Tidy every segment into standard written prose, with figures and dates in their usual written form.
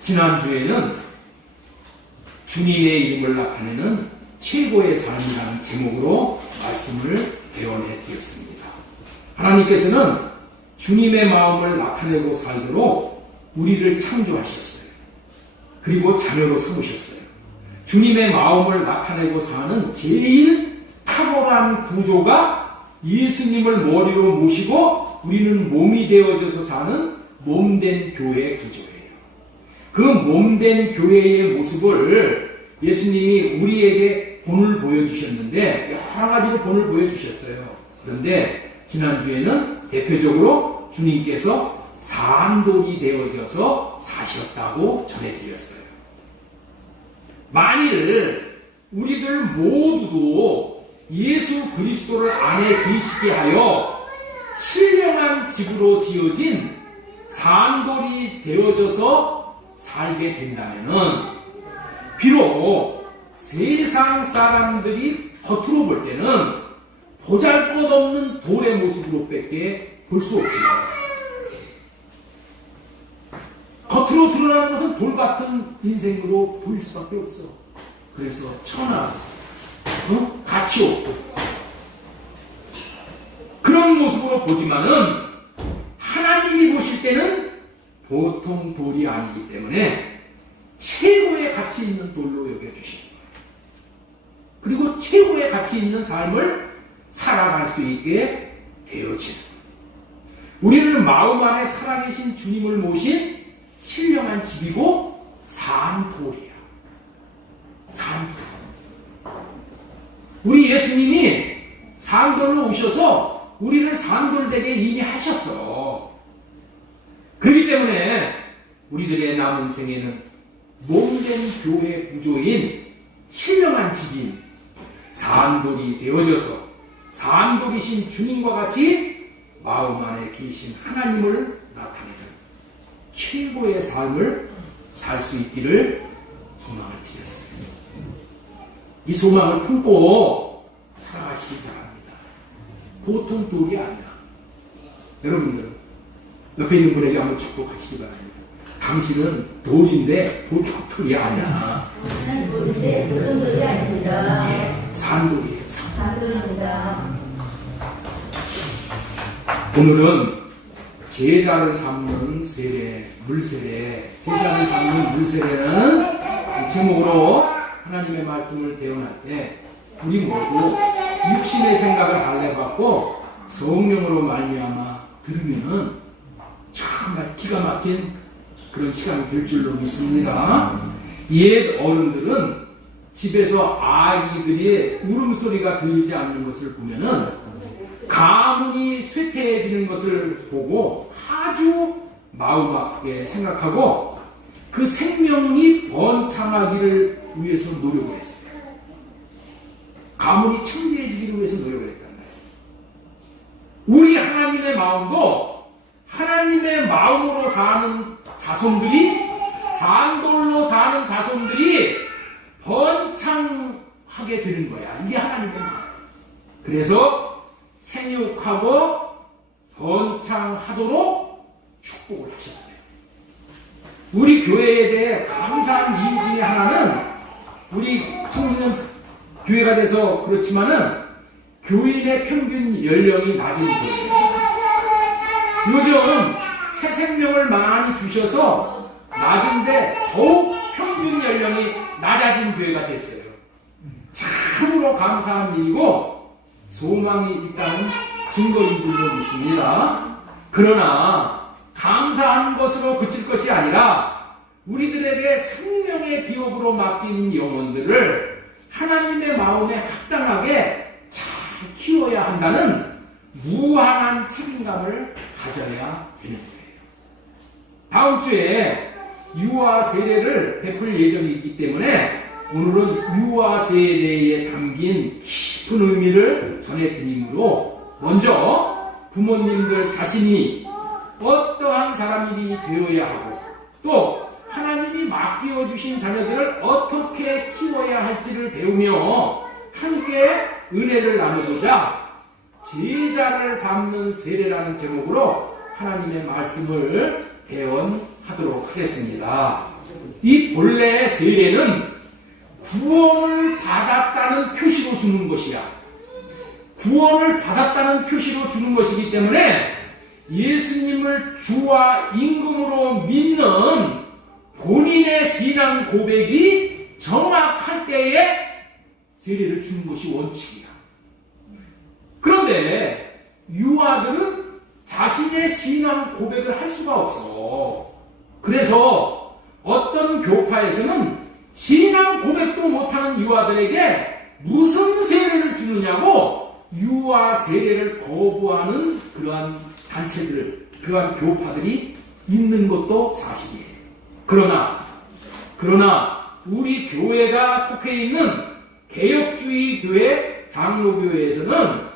지난주에는 주님의 이름을 나타내는 최고의 삶이라는 제목으로 말씀을 배워내 드렸습니다. 하나님께서는 주님의 마음을 나타내고 살도록 우리를 창조하셨어요. 그리고 자녀로 삼으셨어요. 주님의 마음을 나타내고 사는 제일 탁월한 구조가 예수님을 머리로 모시고 우리는 몸이 되어져서 사는 몸된 교회 구조예요. 그 몸된 교회의 모습을 예수님이 우리에게 본을 보여주셨는데 여러 가지로 본을 보여주셨어요. 그런데 지난주에는 대표적으로 주님께서 산돌이 되어져서 사셨다고 전해드렸어요. 만일 우리들 모두도 예수 그리스도를 안에 계시게 하여 신령한 집으로 지어진 산돌이 되어져서 살게 된다면은 비록 세상 사람들이 겉으로 볼 때는 보잘것없는 돌의 모습으로 밖에 볼 수 없지요. 겉으로 드러나는 것은 돌 같은 인생으로 보일 수밖에 없어. 그래서 천하, 가치 없고 그런 모습으로 보지만은 하나님이 보실 때는 보통 돌이 아니기 때문에 최고의 가치 있는 돌로 여겨주시는 거예요. 그리고 최고의 가치 있는 삶을 살아갈 수 있게 되어지는 거예요. 우리는 마음 안에 살아계신 주님을 모신 신령한 집이고 산돌이야. 산돌. 우리 예수님이 산돌로 오셔서 우리를 산돌되게 이미 하셨어. 그렇기 때문에 우리들의 남은 생에는 몸된 교회 구조인 신령한 집인 산돌이 되어져서 산돌이신 주님과 같이 마음 안에 계신 하나님을 나타내는 최고의 삶을 살 수 있기를 소망을 드렸습니다. 이 소망을 품고 살아가시기 바랍니다. 보통 돌이 아니야. 여러분들 옆에 있는 분에게 한번 축복하시기 바랍니다. 당신은 돌인데 보통 돌이 아니야. 돌인데 보통 돌이 아닙니다. 예, 산돌이에요. 산돌입니다. 오늘은 제자를 삼는 세례, 물세례, 제자를 삼는 물세례는 이 제목으로 하나님의 말씀을 대언할 때 우리 모두 육신의 생각을 할례받고 성령으로 말미암아 들으면은 정말 기가 막힌 그런 시간이 될 줄로 믿습니다. 옛 어른들은 집에서 아이들의 울음소리가 들리지 않는 것을 보면은 가문이 쇠퇴해지는 것을 보고 아주 마음 아프게 생각하고 그 생명이 번창하기를 위해서 노력을 했어요. 가문이 청대해지기를 위해서 노력을 했단 말이에요. 우리 하나님의 마음도 하나님의 마음으로 사는 자손들이 산돌로 사는 자손들이 번창하게 되는 거야. 이게 하나님의 마음. 그래서 생육하고 번창하도록 축복을 하셨어요. 우리 교회에 대해 감사한 이유 중에 하나는 우리 청소년 교회가 돼서 그렇지만은 교인의 평균 연령이 낮은 교회예요. 요즘 새 생명을 많이 주셔서 낮은데 더욱 평균 연령이 낮아진 교회가 됐어요. 참으로 감사한 일이고 소망이 있다는 증거인 줄로 믿습니다. 그러나 감사한 것으로 그칠 것이 아니라 우리들에게 생명의 기업으로 맡긴 영혼들을 하나님의 마음에 합당하게 잘 키워야 한다는 무한한 책임감을 가져야 되는 거예요. 다음 주에 유아 세례를 베풀 예정이 있기 때문에 오늘은 유아 세례에 담긴 깊은 의미를 전해드리므로 먼저 부모님들 자신이 어떠한 사람이 되어야 하고 또 하나님이 맡겨주신 자녀들을 어떻게 키워야 할지를 배우며 함께 은혜를 나누고자 제자를 삼는 세례라는 제목으로 하나님의 말씀을 배언하도록 하겠습니다. 이 본래 세례는 구원을 받았다는 표시로 주는 것이야. 구원을 받았다는 표시로 주는 것이기 때문에 예수님을 주와 임금으로 믿는 본인의 신앙 고백이 정확할 때에 세례를 주는 것이 원칙이야. 그런데 유아들은 자신의 신앙 고백을 할 수가 없어. 그래서 어떤 교파에서는 신앙 고백도 못하는 유아들에게 무슨 세례를 주느냐고 유아 세례를 거부하는 그러한 단체들, 그러한 교파들이 있는 것도 사실이에요. 그러나 우리 교회가 속해 있는 개혁주의 교회 장로교회에서는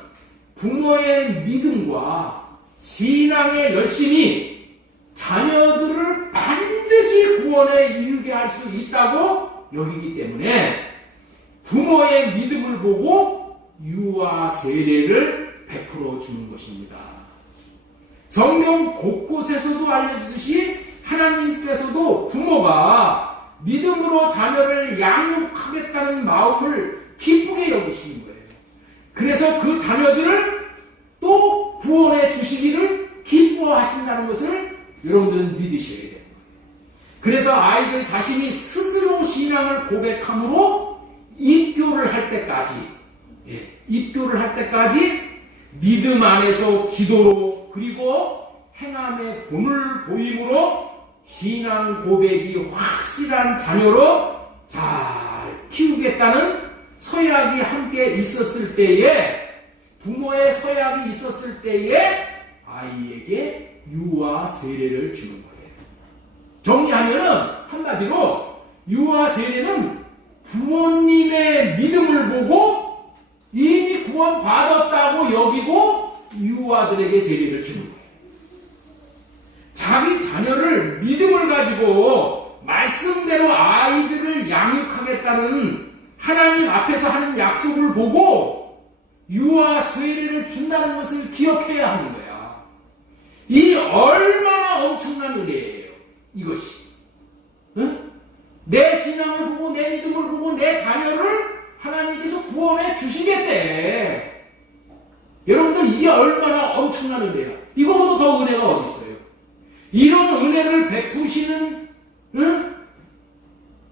부모의 믿음과 신앙의 열심이 자녀들을 반드시 구원에 이르게 할 수 있다고 여기기 때문에 부모의 믿음을 보고 유아 세례를 베풀어 주는 것입니다. 성경 곳곳에서도 알려주듯이 하나님께서도 부모가 믿음으로 자녀를 양육하겠다는 마음을 기쁘게 여기시는 거예요. 그래서 그 자녀들을 또 구원해 주시기를 기뻐하신다는 것을 여러분들은 믿으셔야 돼요. 그래서 아이들 자신이 스스로 신앙을 고백함으로 입교를 할 때까지 믿음 안에서 기도로 그리고 행함의 본을 보임으로 신앙 고백이 확실한 자녀로 잘 키우겠다는 서약이 함께 있었을 때에, 부모의 서약이 있었을 때에 아이에게 유아 세례를 주는 거예요. 정리하면은 한마디로 유아 세례는 부모님의 믿음을 보고 이미 구원받았다고 여기고 유아들에게 세례를 주는 거예요. 자기 자녀를 믿음을 가지고 말씀대로 아이들을 양육하겠다는 하나님 앞에서 하는 약속을 보고 유아 세례를 준다는 것을 기억해야 하는 거야. 이 얼마나 엄청난 은혜예요. 이것이. 응? 내 신앙을 보고 내 믿음을 보고 내 자녀를 하나님께서 구원해 주시겠대. 여러분들 이게 얼마나 엄청난 은혜야. 이거보다 더 은혜가 어디 있어요. 이런 은혜를 베푸시는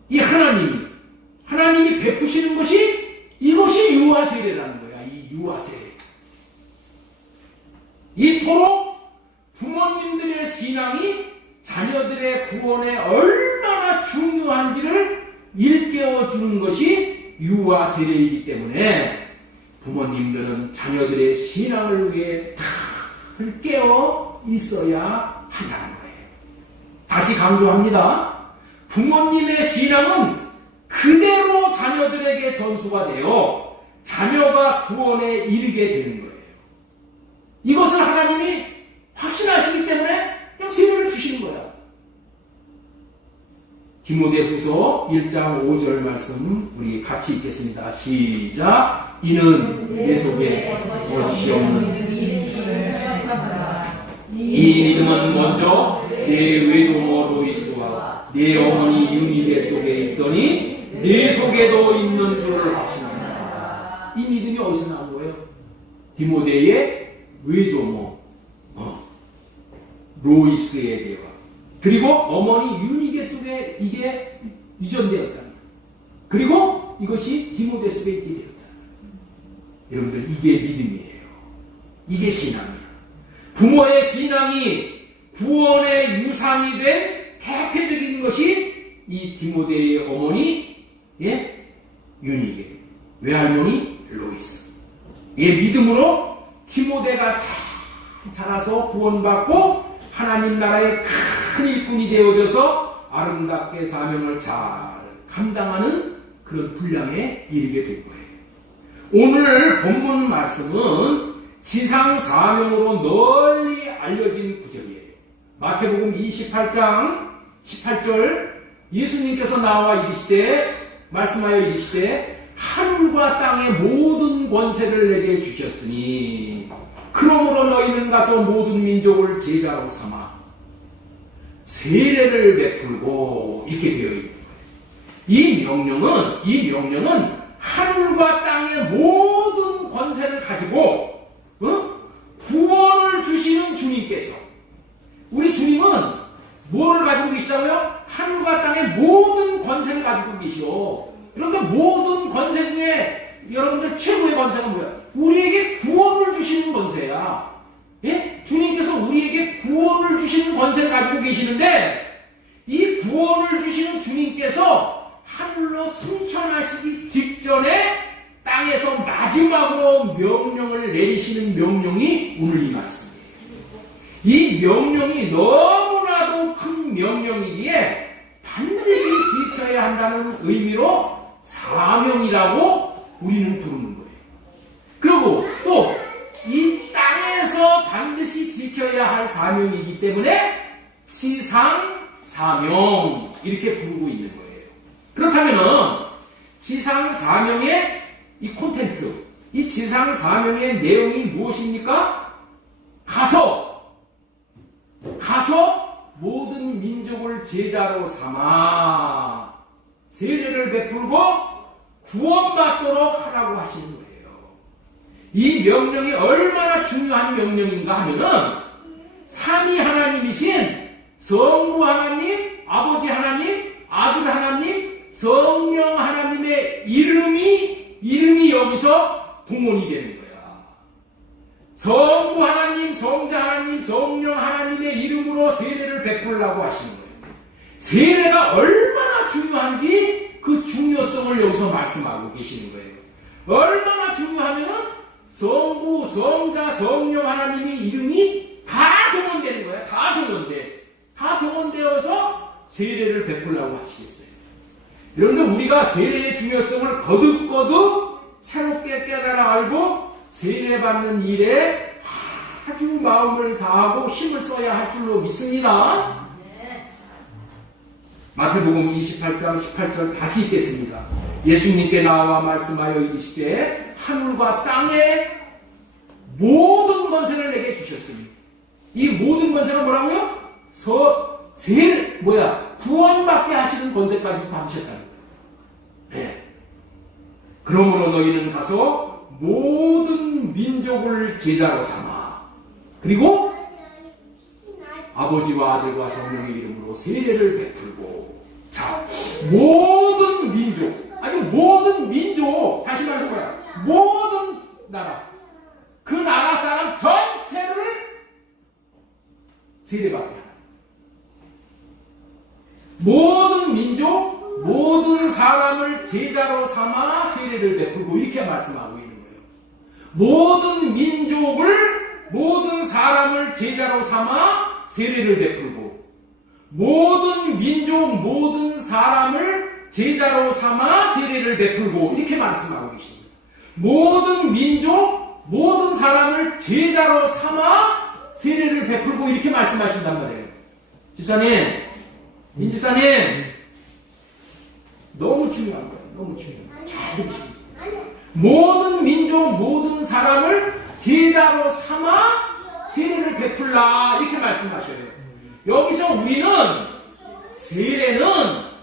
이 하나님이 베푸시는 것이 이것이 유아 세례라는 거야. 이 유아 세례. 이토록 부모님들의 신앙이 자녀들의 구원에 얼마나 중요한지를 일깨워 주는 것이 유아 세례이기 때문에 부모님들은 자녀들의 신앙을 위해 다 깨어 있어야 한다는 거예요. 다시 강조합니다. 부모님의 신앙은 그대로 자녀들에게 전수가 되어 자녀가 구원에 이르게 되는 거예요. 이것을 하나님이 확신하시기 때문에 그냥 세례를 주시는 거야. 디모데후서 1장 5절 말씀 우리 같이 읽겠습니다. 시작. 이는 내 속에 거짓이 없는 이 믿음은 먼저 내 외조모 로이스와 내 어머니 유니게 속에 있더니 내 속에도 있는 줄을 확신합니다. 이 믿음이 어디서 나온 거예요? 디모데의 외조모 로이스에 대화, 그리고 어머니 유니게 속에 이게 이전되었다. 그리고 이것이 디모데 속에 있게 되었다. 여러분들 이게 믿음이에요. 이게 신앙이에요. 부모의 신앙이 구원의 유산이 된 대표적인 것이 이 디모데의 어머니 유니게, 외할머니 로이스. 이 믿음으로 디모데가 잘 자라서 구원받고 하나님 나라의 큰 일꾼이 되어져서 아름답게 사명을 잘 감당하는 그런 분량에 이르게 된 거예요. 오늘 본문 말씀은 지상 사명으로 널리 알려진 구절이에요. 마태복음 28장 18절 예수님께서 나와 말씀하여 이르시되 하늘과 땅의 모든 권세를 내게 주셨으니 그러므로 너희는 가서 모든 민족을 제자로 삼아 세례를 베풀고 이렇게 되어 있고, 이 명령은 하늘과 땅의 모든 권세를 가지고 구원을 주시는 주님께서, 우리 주님은 뭐를 가지고 계시다고요? 하늘과 땅의 모든 권세를 가지고 계시오. 그런데 모든 권세 중에 여러분들 최고의 권세가 뭐야? 우리에게 구원을 주시는 권세야. 예? 주님께서 우리에게 구원을 주시는 권세를 가지고 계시는데, 이 구원을 주시는 주님께서 하늘로 승천하시기 직전에 땅에서 마지막으로 명령을 내리시는 명령이 오늘 이 말씀이에요. 이 명령이 너무나도 큰 명령이기에 반드시 지켜야 한다는 의미로 사명이라고 우리는 부르는 거예요. 그리고 또 이 땅에서 반드시 지켜야 할 사명이기 때문에 지상 사명 이렇게 부르고 있는 거예요. 그렇다면 지상 사명의 이 콘텐츠, 이 지상 사명의 내용이 무엇입니까? 가서 모든 민족을 제자로 삼아 세례를 베풀고 구원받도록 하라고 하시는 거예요. 이 명령이 얼마나 중요한 명령인가 하면은 삼위 하나님이신 성부 하나님, 아버지 하나님, 아들 하나님, 성령 하나님의 이름이 여기서 동원이 되는 거야. 성부 하나님, 성자 하나님, 성령 하나님의 이름으로 세례를 베풀라고 하시는 거예요. 세례가 얼마나 중요한지 그 중요성을 여기서 말씀하고 계시는 거예요. 얼마나 중요하면은 성부, 성자, 성령 하나님의 이름이 다 동원되는 거야. 다 동원되어서 세례를 베풀라고 하시겠어요. 그런데 우리가 세례의 중요성을 거듭 새롭게 깨달아 알고 세례받는 일에 아주 마음을 다하고 힘을 써야 할 줄로 믿습니다. 마태복음 28장 18절 다시 읽겠습니다. 예수님께 나와 말씀하여 이르시되 하늘과 땅의 모든 권세를 내게 주셨으니, 이 모든 권세가 뭐라고요? 구원받게 하시는 권세까지 받으셨다는 거예요. 네. 그러므로 너희는 가서 모든 민족을 제자로 삼아, 그리고 아버지와 아들과 성령의 이름으로 세례를 베풀고. 자, 모든 민족, 다시 말해서 뭐야? 모든 나라, 그 나라 사람 전체를 세례받게 하라. 모든 민족, 모든 사람을 제자로 삼아 세례를 베풀고, 이렇게 말씀하고 있는 거예요. 모든 민족을, 모든 사람을 제자로 삼아 세례를 베풀고, 모든 민족, 모든 사람을 제자로 삼아 세례를 베풀고, 이렇게 말씀하고 계십니다. 모든 민족, 모든 사람을 제자로 삼아 세례를 베풀고, 이렇게 말씀하신단 말이에요. 집사님, 민집사님, 너무 중요한 거예요. 너무 중요한 거예요. 잘 들으시고. 모든 민족, 모든 사람을 제자로 삼아 세례를 베풀라, 이렇게 말씀하셔요. 여기서 우리는 세례는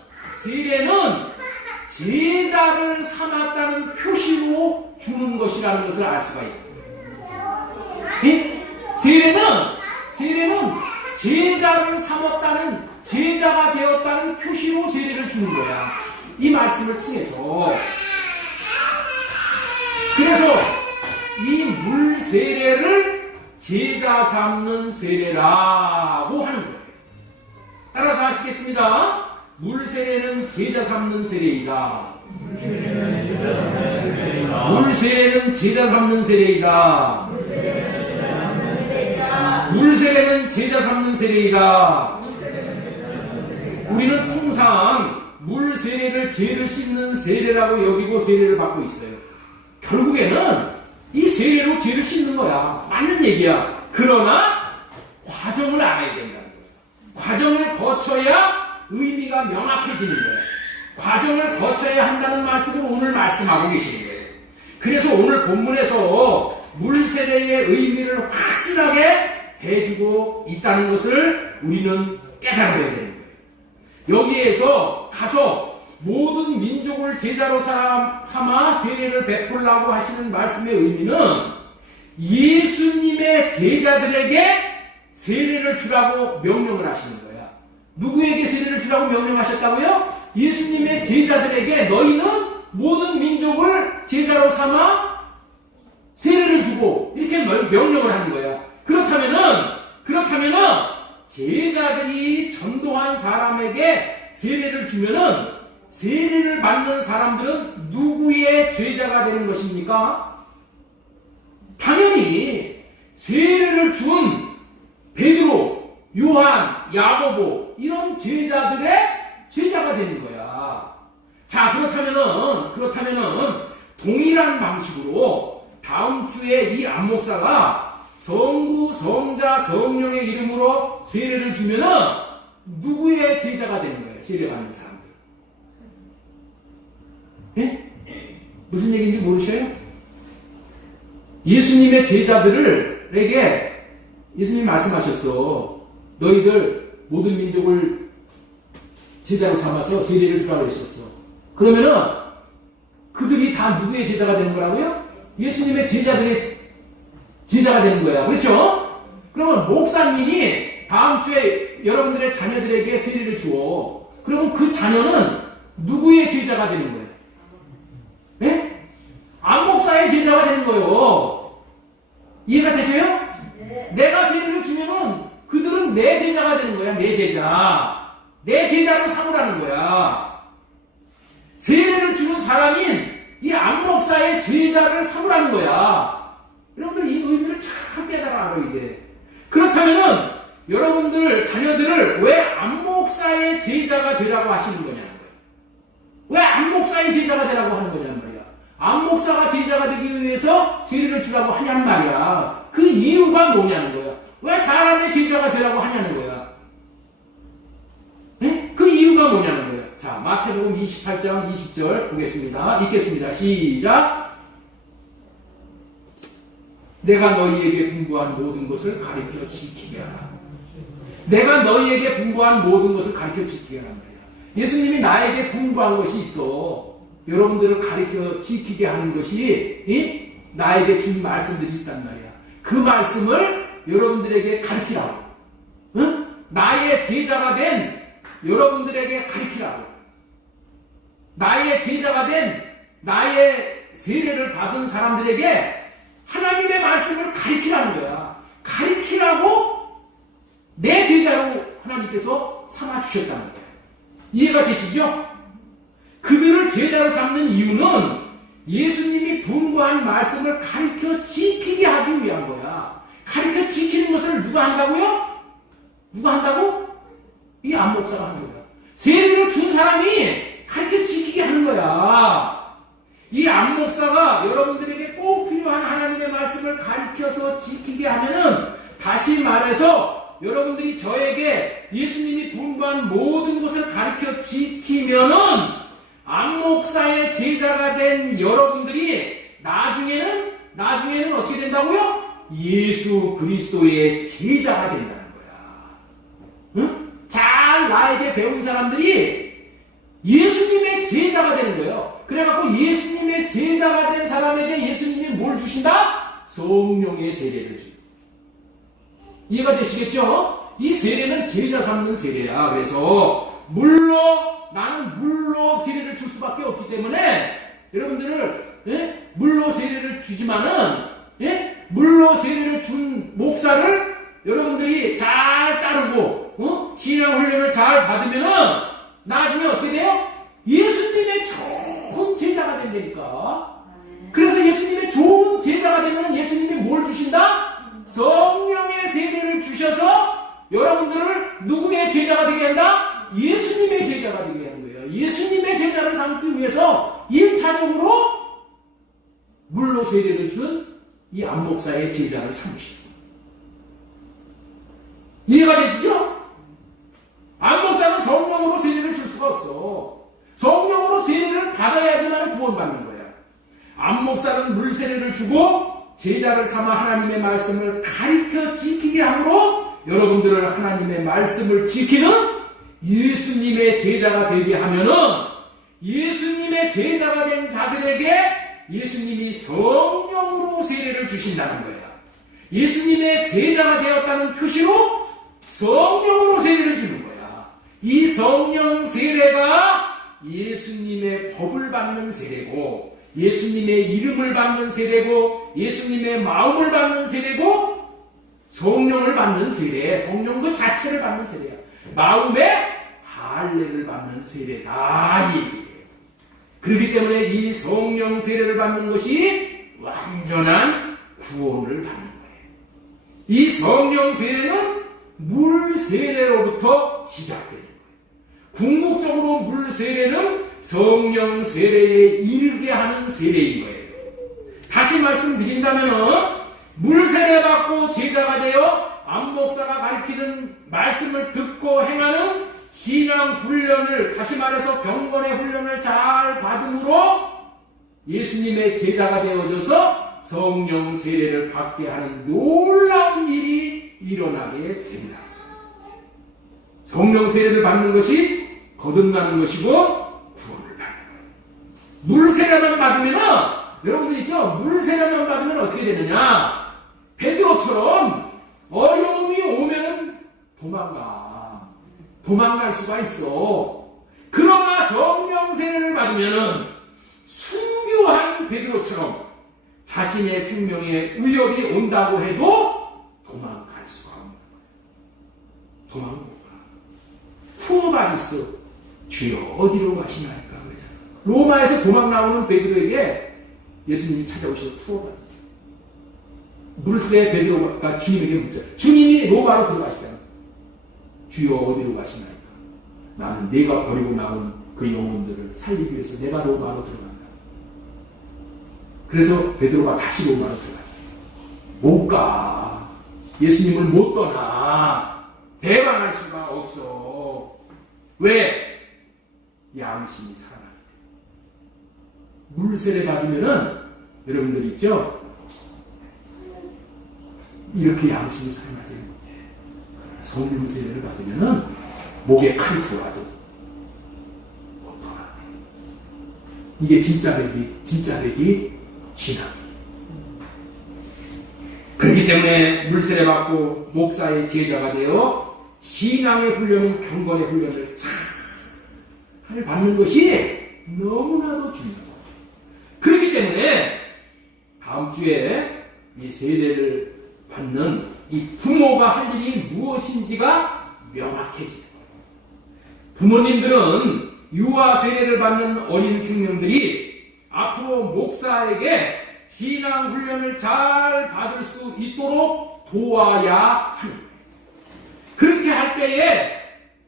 제자를 삼았다는 표시로 주는 것이라는 것을 알 수가 있어요. 예? 세례는 제자를 삼았다는, 제자가 되었다는 표시로 세례를 주는 거야. 이 말씀을 통해서. 그래서 이 물 세례를 제자 삼는 세례라고 하는 거예요. 따라서 하시겠습니다. 물 세례는 제자 삼는 세례이다. 물 세례는 제자 삼는 세례이다. 물 세례는 제자 삼는 세례이다. 우리는 통상 물 세례를 죄를 씻는 세례라고 여기고 세례를 받고 있어요. 결국에는 이 세례로 죄를 씻는 거야. 맞는 얘기야. 그러나 과정을 알아야 된다는 거야. 과정을 거쳐야 의미가 명확해지는 거예요. 과정을 거쳐야 한다는 말씀을 오늘 말씀하고 계시는 거예요. 그래서 오늘 본문에서 물세례의 의미를 확실하게 해주고 있다는 것을 우리는 깨달아야 되는 거예요. 여기에서 가서 모든 민족을 제자로 삼아 세례를 베풀라고 하시는 말씀의 의미는 예수님의 제자들에게 세례를 주라고 명령을 하시는 거야. 누구에게 세례를 주라고 명령하셨다고요? 예수님의 제자들에게 너희는 모든 민족을 제자로 삼아 세례를 주고 이렇게 명령을 하는 거야. 그렇다면은 제자들이 전도한 사람에게 세례를 주면은 세례를 받는 사람들은 누구의 제자가 되는 것입니까? 당연히 세례를 준 베드로, 요한, 야고보 이런 제자들의 제자가 되는 거야. 자, 그렇다면은 동일한 방식으로 다음 주에 이 안목사가 성부, 성자, 성령의 이름으로 세례를 주면은 누구의 제자가 되는 거예요? 세례받는 사람들. 예? 무슨 얘기인지 모르셔요? 예수님의 제자들에게 예수님 말씀하셨어. 너희들 모든 민족을 제자로 삼아서 세례를 주라고 하셨어. 그러면은 그들이 다 누구의 제자가 되는 거라고요? 예수님의 제자들의 제자가 되는 거야. 그렇죠? 그러면 목사님이 다음 주에 여러분들의 자녀들에게 세례를 주어. 그러면 그 자녀는 누구의 제자가 되는 거예요? 네? 안목사의 제자가 되는 거예요. 이해가 되세요? 네. 내가 세례를 주면은 그들은 내 제자가 되는 거야. 내 제자. 내 제자로 삼으라는 거야. 세례를 주는 사람인 이 안목사의 제자를 삼으라는 거야. 여러분들 이 의미를 참 깨달아 알아야 돼. 그렇다면은 여러분들 자녀들을 왜 안목사의 제자가 되라고 하시는 거냐는 거예요. 왜 안목사의 제자가 되라고 하는 거냐는 말이야. 안목사가 제자가 되기 위해서 세례를 주라고 하냐는 말이야. 그 이유가 뭐냐는 거야. 왜 사람의 제자가 되라고 하냐는 거야. 네? 그 이유가 뭐냐는 거야. 자, 마태복음 28장 20절 보겠습니다. 읽겠습니다. 시작. 내가 너희에게 분부한 모든 것을 가르쳐 지키게 하라. 내가 너희에게 분부한 모든 것을 가르쳐 지키게 하란 말이야. 예수님이 나에게 분부한 것이 있어. 여러분들을 가르쳐 지키게 하는 것이 나에게 준 말씀들이 있단 말이야. 그 말씀을 여러분들에게 가르치라고. 응? 나의 제자가 된 여러분들에게 가르치라고. 나의 제자가 된 나의 세례를 받은 사람들에게 하나님의 말씀을 가르치라는 거야. 가르치라고 내 제자로 하나님께서 삼아주셨다는 거야. 이해가 되시죠? 그들을 제자로 삼는 이유는 예수님이 분부한 말씀을 가르쳐 지키게 하기 위한 거야. 가르쳐 지키는 것을 누가 한다고요? 누가 한다고? 이 안목사가 하는 거야. 세례를 준 사람이 가르쳐 지키게 하는 거야. 이 안목사가 여러분들에게 꼭 필요한 하나님의 말씀을 가르쳐서 지키게 하면은, 다시 말해서 여러분들이 저에게 예수님이 분부한 모든 것을 가르쳐 지키면은 안목사의 제자가 된 여러분들이 나중에는 어떻게 된다고요? 예수 그리스도의 제자가 된다는 거야. 응? 잘 나에게 배운 사람들이 예수님의 제자가 되는 거예요. 그래갖고 예수님의 제자가 된 사람에게 예수님이 뭘 주신다? 성령의 세례를 줍니다. 이해가 되시겠죠? 이 세례는 제자 삼는 세례야. 그래서 나는 물로 세례를 줄 수밖에 없기 때문에 여러분들을 물로 세례를 주지만은 물로 세례를 준 목사를 여러분들이 잘 따르고 신앙 훈련을 잘 받으면은 나중에 어떻게 돼요? 예수님의 좋은 제자가 된다니까. 그래서 예수님의 좋은 제자가 되면 예수님이 뭘 주신다? 성령의 세례를 주셔서 여러분들을 누구의 제자가 되게 한다? 예수님의 제자가 되게 하는 거예요. 예수님의 제자를 삼기 위해서 1차적으로 물로 세례를 준 이 안목사의 제자를 삼으시는 거예요. 이해가 되시죠? 안목사는 성령으로 세례를 줄 수가 없어. 성령으로 세례를 받아야지만 구원받는 거야. 안목사는 물 세례를 주고 제자를 삼아 하나님의 말씀을 가르쳐 지키게 함으로 여러분들을 하나님의 말씀을 지키는 예수님의 제자가 되게 하면은 예수님의 제자가 된 자들에게 예수님이 성령으로 세례를 주신다는 거예요. 예수님의 제자가 되었다는 표시로 성령으로 세례를 주는 거야. 이 성령 세례가 예수님의 법을 받는 세례고, 예수님의 이름을 받는 세례고, 예수님의 마음을 받는 세례고, 성령을 받는 세례, 성령 그 자체를 받는 세례야. 마음의 할례를 받는 세례다, 이 얘기예요. 그렇기 때문에 이 성령 세례를 받는 것이 완전한 구원을 받는 거예요. 이 성령 세례는 물 세례로부터 시작되는 거예요. 궁극적으로 물 세례는 성령 세례에 이르게 하는 세례인 거예요. 다시 말씀드린다면 물 세례 받고 제자가 되어 안목사가 가르치는 말씀을 듣고 행하는 신앙 훈련을, 다시 말해서 경건의 훈련을 잘 받음으로 예수님의 제자가 되어져서 성령 세례를 받게 하는 놀라운 일이 일어나게 된다. 성령 세례를 받는 것이 거듭나는 것이고 구원을 받는 거예요. 물 세례만 받으면은, 여러분들 있죠? 물 세례만 받으면 어떻게 되느냐? 베드로처럼 어려움이 오면은 도망갈 수가 있어. 그러나 성령 세례를 받으면은 순교한 베드로처럼 자신의 생명에 위협이 온다고 해도 도망갈 수가 없는 거야. 도망못 가. 쿠어바리스, 주여 어디로 가시나이까? 로마에서 도망 나오는 베드로에게 예수님이 찾아오셔서 쿠어바리스. 물새 베드로가 주님에게 묻자. 주님이 로마로 들어가시잖아. 주여 어디로 가시나이까? 나는 내가 버리고 나온 그 영혼들을 살리기 위해서 내가 로마로 들어간다. 그래서 베드로가 다시 로마로 들어가자. 못 가. 예수님을 못 떠나. 배반할 수가 없어. 왜? 양심이 살아나게 돼. 물세례 받으면은 여러분들 있죠? 이렇게 양심이 살아나지 못해. 성령 세례를 받으면은 목에 칼이 들어와도 못 돌아. 이게 진짜 되기 신앙. 그렇기 때문에 물세례 받고 목사의 제자가 되어 신앙의 훈련은 경건의 훈련을 잘 받는 것이 너무나도 중요하다. 그렇기 때문에 다음 주에 이 세례를 받는 이 부모가 할 일이 무엇인지가 명확해지는 거예요. 부모님들은 유아 세례를 받는 어린 생명들이 앞으로 목사에게 신앙 훈련을 잘 받을 수 있도록 도와야 하는 거예요. 그렇게 할 때에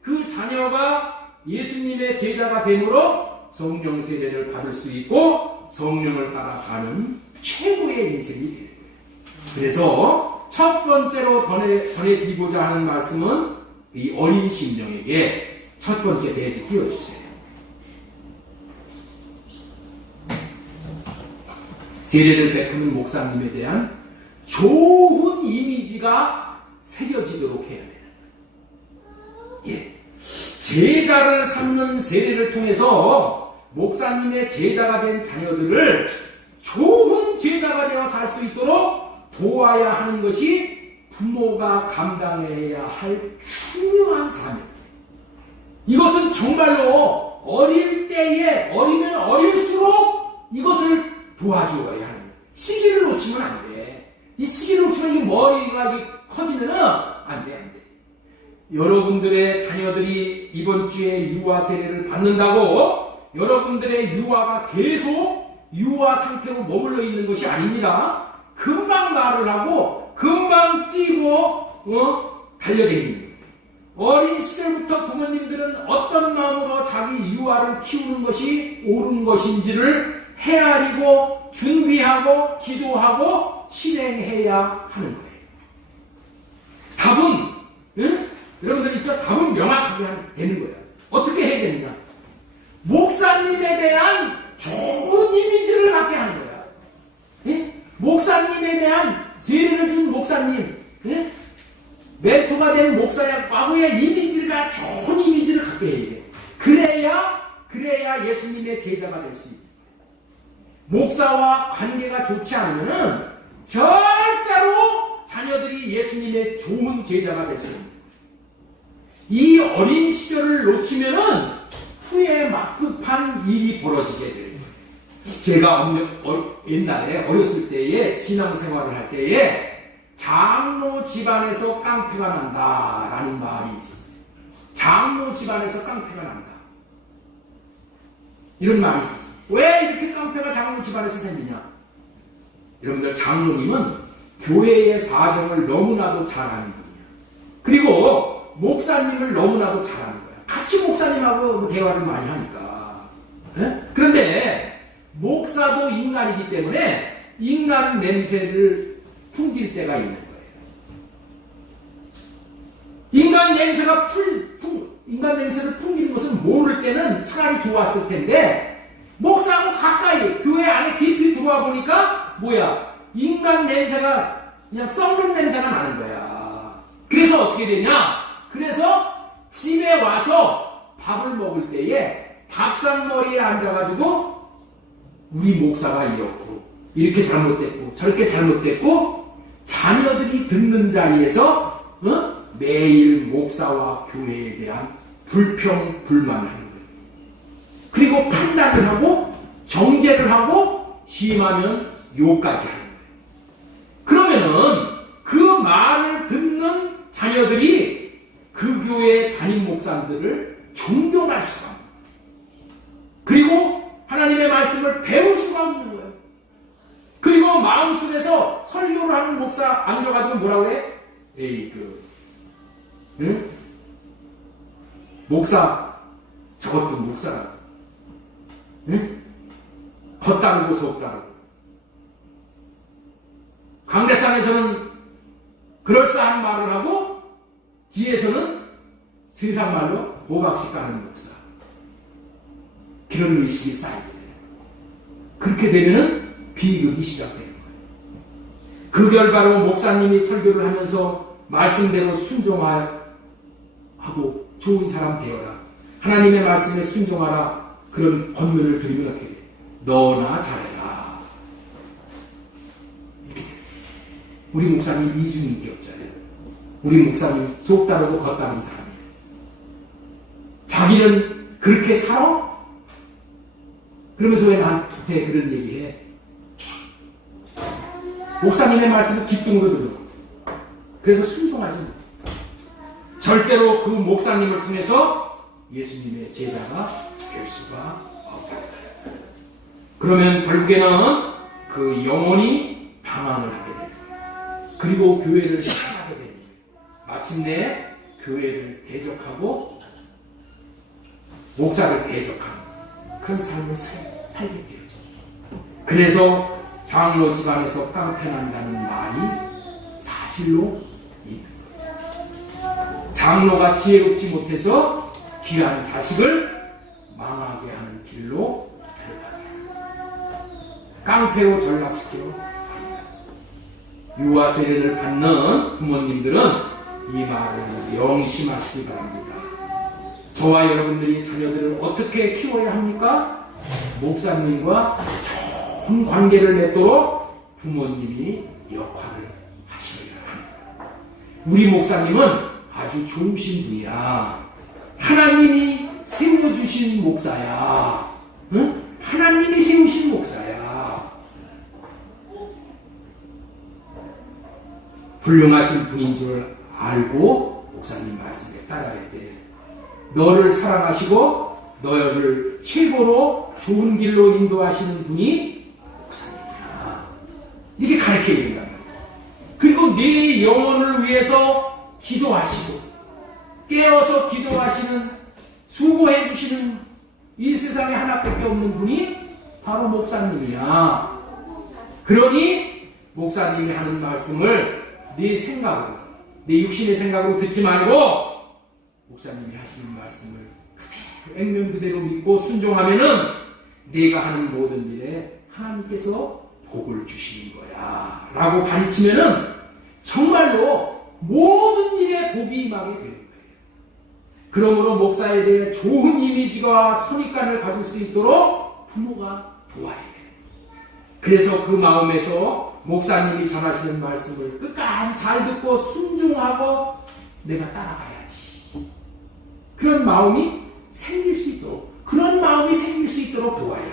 그 자녀가 예수님의 제자가 되므로 성령 세례를 받을 수 있고 성령을 따라 사는 최고의 인생이 되는 거예요. 그래서 첫 번째로 전해드리고자 하는 말씀은 이 어린 심령에게 첫 번째 대지 띄워주세요. 세례를 베푸는 목사님에 대한 좋은 이미지가 새겨지도록 해야 돼요. 예. 제자를 삼는 세례를 통해서 목사님의 제자가 된 자녀들을 좋은 제자가 되어 살 수 있도록 도와야 하는 것이 부모가 감당해야 할 중요한 사명이에요. 이것은 정말로 어릴 때에, 어리면 어릴수록 이것을 도와주어야 하는 거예요. 시기를 놓치면 안 돼. 이 시기를 놓치면 이 머리가 커지면은 안 돼. 여러분들의 자녀들이 이번 주에 유아 세례를 받는다고 여러분들의 유아가 계속 유아 상태로 머물러 있는 것이 아닙니다. 금방 말을 하고 금방 뛰고 달려다니는 거예요. 어린 시절부터 부모님들은 어떤 마음으로 자기 유아를 키우는 것이 옳은 것인지를 헤아리고 준비하고 기도하고 실행해야 하는 거예요. 답은 여러분들 있죠? 답은 명확하게 되는 거예요. 어떻게 해야 되느냐? 목사님에 대한 좋은 이미지를 갖게 하는 거야. 예? 목사님에 대한 세례를 준 목사님, 예? 멘토가 된 목사야, 과거의 이미지가 좋은 이미지를 갖게 해야 돼. 그래야 예수님의 제자가 될 수 있다. 목사와 관계가 좋지 않으면 절대로 자녀들이 예수님의 좋은 제자가 될 수 없습니다. 이 어린 시절을 놓치면은 후에 막급한 일이 벌어지게 되는 거예요. 제가 옛날에 어렸을 때에 신앙생활을 할 때에 장로 집안에서 깡패가 난다라는 말이 있었어요. 장로 집안에서 깡패가 난다. 이런 말이 있었어요. 왜 이렇게 깡패가 장로 집안에서 생기냐? 여러분들, 장로님은 교회의 사정을 너무나도 잘 아는 분이에요. 그리고 목사님을 너무나도 잘 아는 거예요. 같이 목사님하고 대화를 많이 하니까. 네? 그런데 목사도 인간이기 때문에 인간 냄새를 풍길 때가 있는 거예요. 인간 냄새를 풍기는 것은 모를 때는 차라리 좋았을 텐데, 목사하고 가까이 교회 안에 깊이 들어와 보니까 뭐야? 인간 냄새가 그냥 썩는 냄새가 나는 거야. 그래서 어떻게 되냐? 그래서 집에 와서 밥을 먹을 때에 밥상머리에 앉아가지고 우리 목사가 이렇게 잘못됐고 저렇게 잘못됐고, 자녀들이 듣는 자리에서 매일 목사와 교회에 대한 불평, 불만을 하는 거예요. 그리고 판단을 하고 정죄를 하고 심하면 욕까지 하는 거예요. 그러면은 그 말을 듣는 자녀들이 그 교회 담임 목사들을 존경할 수가 없는 거예요. 그리고 하나님의 말씀을 배울 수가 없는 거예요. 그리고 마음속에서 설교를 하는 목사 앉아가지고 뭐라고 해? 목사, 저것도 목사라고. 겉다르고 속다르고. 강대상에서는 그럴싸한 말을 하고, 뒤에서는 세상 말로 호박씨 까는 목사. 그런 의식이 쌓이게 돼요. 그렇게 되면은 비극이 시작되는 거예요. 그 결과로 목사님이 설교를 하면서 말씀대로 순종하고 좋은 사람 되어라, 하나님의 말씀에 순종하라, 그런 권면을 드리면 어떻게 돼? 너나 잘해라. 이렇게 돼요. 우리 목사님 이중인격자예요. 우리 목사님 속 다르고 겉 다른 사람이에요. 자기는 그렇게 살아? 그러면서 왜 나한테 그런 얘기해? 목사님의 말씀을 기쁨으로 들어. 그래서 순종하지 못해. 절대로 그 목사님을 통해서 예수님의 제자가 될 수가 없다. 그러면 결국에는 그 영혼이 방황을 하게 됩니다. 그리고 교회를 사랑하게 됩니다. 마침내 교회를 대적하고 목사를 대적하는 그런 삶을 살게 되어져. 그래서 장로 집안에서 깡패 난다는 말이 사실로 있는 거죠. 장로가 지혜롭지 못해서 귀한 자식을 망하게 하는 길로 들어갑니다. 깡패로 전락시키러 갑니다. 유아 세례를 받는 부모님들은 이 말을 명심하시기 바랍니다. 저와 여러분들이 자녀들을 어떻게 키워야 합니까? 목사님과 좋은 관계를 맺도록 부모님이 역할을 하셔야 합니다. 우리 목사님은 아주 좋으신 분이야. 하나님이 세워주신 목사야. 응? 하나님이 세우신 목사야. 훌륭하신 분인 줄 알고 목사님 말씀에 따라야 돼. 너를 사랑하시고 너를 최고로 좋은 길로 인도하시는 분이 목사님이야. 이렇게 가르쳐야 된단 말이야. 그리고 네 영혼을 위해서 기도하시고 깨어서 기도하시는, 수고해 주시는 이 세상에 하나밖에 없는 분이 바로 목사님이야. 그러니 목사님이 하는 말씀을 네 생각으로, 내 육신의 생각으로 듣지 말고 목사님이 하시는 말씀을 액면 그대로 믿고 순종하면은 내가 하는 모든 일에 하나님께서 복을 주시는 거야 라고 가르치면은 정말로 모든 일에 복이 임하게 되는 거예요. 그러므로 목사에 대해 좋은 이미지와 선입관을 가질 수 있도록 부모가 도와야 돼. 그래서 그 마음에서 목사님이 전하시는 말씀을 끝까지 잘 듣고 순종하고 내가 따라가야지. 그런 마음이 생길 수 있도록, 그런 마음이 생길 수 있도록 도와야 해.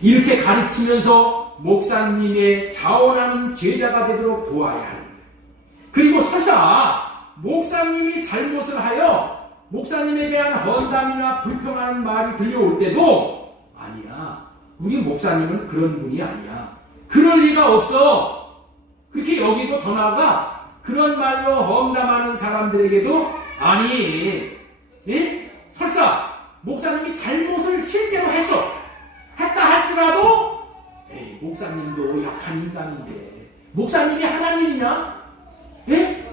이렇게 가르치면서 목사님의 자원하는 제자가 되도록 도와야 하는 거예요. 그리고 설사 목사님이 잘못을 하여 목사님에 대한 헌담이나 불평하는 말이 들려올 때도 아니야, 우리 목사님은 그런 분이 아니야, 그럴 리가 없어, 그렇게 여기고 더 나아가 그런 말로 험담하는 사람들에게도 아니, 예? 설사 목사님이 잘못을 실제로 했다 할지라도 에이, 목사님도 약한 인간인데 목사님이 하나님이냐? 예?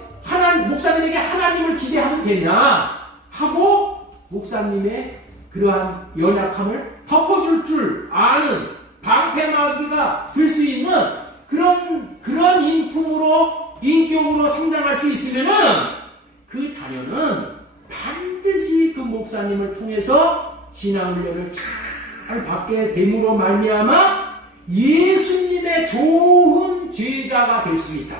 목사님에게 하나님을 기대하면 되냐? 하고 목사님의 그러한 연약함을 덮어줄 줄 아는 방패막이가 될 수 있는 그런 인격으로 성장할 수 있으면은 그 자녀는 반드시 그 목사님을 통해서 신앙훈련을 잘 받게 됨으로 말미암아 예수님의 좋은 제자가 될 수 있다.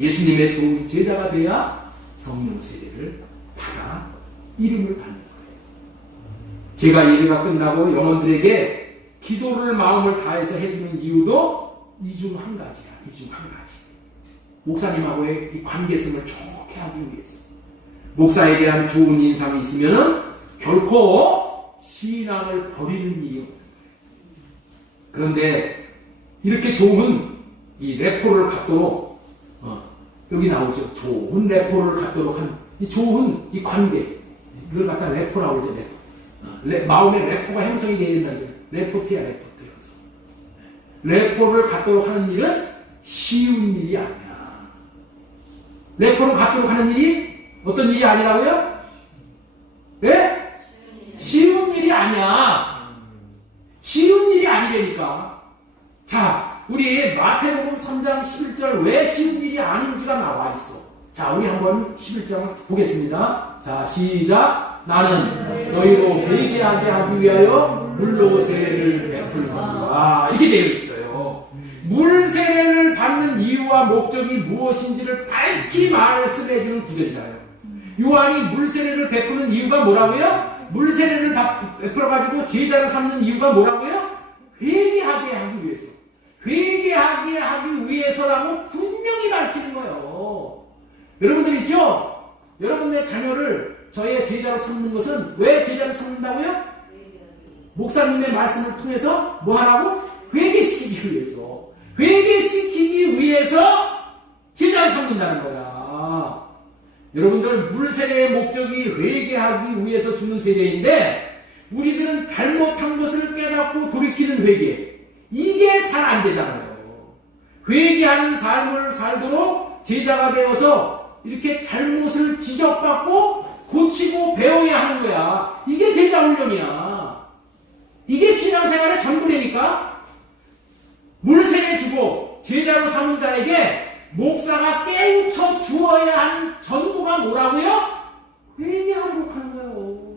예수님의 좋은 제자가 돼야 성령 세례를 받아 이름을 받는 거예요. 제가 예배가 끝나고 영혼들에게 기도를 마음을 다해서 해주는 이유도 이 중 한 가지야. 이 중 한 가지. 목사님하고의 이 관계성을 좋게 하기 위해서. 목사에 대한 좋은 인상이 있으면은 결코 신앙을 버리는 일이 없는 거예요. 그런데 이렇게 좋은 이 레포를 갖도록 여기 나오죠. 좋은 레포를 갖도록 한 이 좋은 이 관계, 이걸 갖다 레포라고 하죠. 레포. 마음의 레포가 형성이 되어야 된다죠. 레포트야, 레포트 형성. 레포를 갖도록 하는 일은 쉬운 일이 아니야. 레포를 갖도록 하는 일이 어떤 일이 아니라고요? 예? 쉬운 일이 아니야. 쉬운 일이 아니라니까. 자, 우리 마태복음 3장 11절 왜 쉬운 일이 아닌지가 나와 있어. 자, 우리 한번 11장 보겠습니다. 자, 시작. 나는 너희로 회개하게 하기 위하여 물로 세례를 베풀거니와. 이렇게 되어 있어요. 물 세례를 받는 이유와 목적이 무엇인지를 밝히 말씀해 주는 구절이잖아요. 요한이 물 세례를 베푸는 이유가 뭐라고요? 물 세례를 베풀어가지고 제자를 삼는 이유가 뭐라고요? 회개하게 하기 위해서. 회개하게 하기 위해서라고 분명히 밝히는 거예요. 여러분들 있죠? 여러분의 자녀를 저의 제자로 삼는 것은 왜 제자로 삼는다고요? 목사님의 말씀을 통해서 뭐 하라고? 회개시키기 위해서. 회개시키기 위해서 제자로 삼는다는 거야. 여러분들 물세례의 목적이 회개하기 위해서 주는 세례인데 우리들은 잘못한 것을 깨닫고 돌이키는 회개. 이게 잘 안 되잖아요. 회개하는 삶을 살도록 제자가 되어서 이렇게 잘못을 지적받고 고치고 배워야 하는 거야. 이게 제자 훈련이야. 이게 신앙생활의 전부라니까. 물세례 주고 제자로 삼은 자에게 목사가 깨우쳐 주어야 하는 전부가 뭐라고요? 회개하도록 하는 거예요.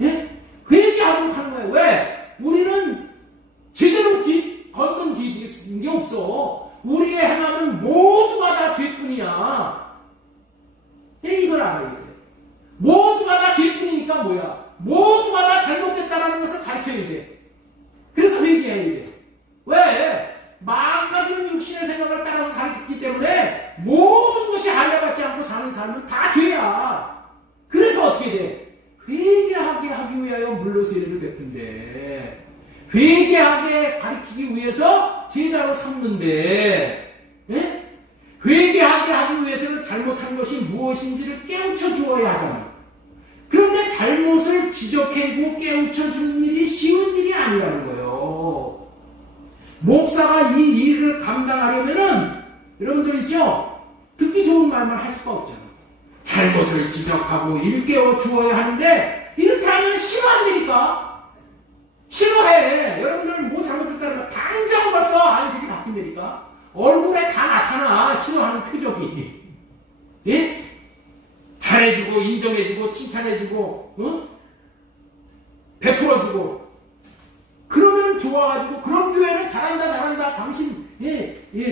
예? 회개하도록 하는 거예요. 왜? 우리는 제대로 건든 게 없어. 우리의 행함은 모두가 다 죄뿐이야. 이걸 알아야 돼. 모두가 다 죄뿐이니까 뭐야? 모두가 다 잘못됐다는 것을 가르쳐야 돼. 그래서 회개해야 돼. 왜? 망가지는 육신의 생각을 따라서 살기 때문에 모든 것이 할례받지 않고 사는 삶은 다 죄야. 그래서 어떻게 돼? 회개하게 하기 위하여 물로 세례를 베푼대. 회개하게 가르치기 위해서 제자로 삼는데, 예? 회개하게 하기 위해서는 잘못한 것이 무엇인지를 깨우쳐 주어야 하잖아요. 그런데 잘못을 지적해주고 깨우쳐 주는 일이 쉬운 일이 아니라는 거예요. 목사가 이 일을 감당하려면은 여러분들 있죠? 듣기 좋은 말만 할 수가 없잖아요. 잘못을 지적하고 일깨워 주어야 하는데 이렇게 하면 싫어한다니까. 싫어해. 여러분들 뭐 잘못했다는 거 당장 벌써 안식이 바뀐다니까. 얼굴에 다 나타나. 싫어하는 표정이. 예? 잘해주고 인정해주고 칭찬해주고 베풀어주고 그러면 좋아가지고 그런 교회는 잘한다 당신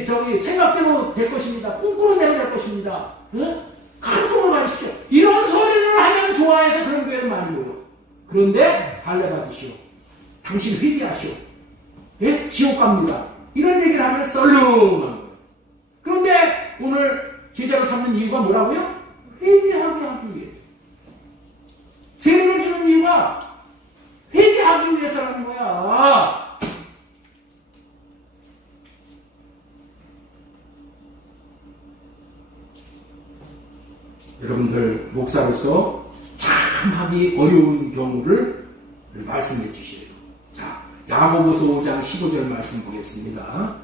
저기 생각대로 될 것입니다. 꿈꾸는 대로 될 것입니다. 큰 꿈을 가지십시오. 이런 소리를 하면 좋아해서 그런 교회는 많이 모여. 그런데 달래 받으시오. 당신 회개하시오. 예? 지옥 갑니다. 이런 얘기를 하면 썰렁한 거예요. 그런데 오늘 제자로 삼는 이유가 뭐라고요? 회개하게 하기 위해. 세례를 주는 이유가 회개하기 위해서라는 거야. 여러분들 목사로서 참 하기 어려운 경우를 말씀해 주시래요. 자, 야고보서 5장 15절 말씀 보겠습니다.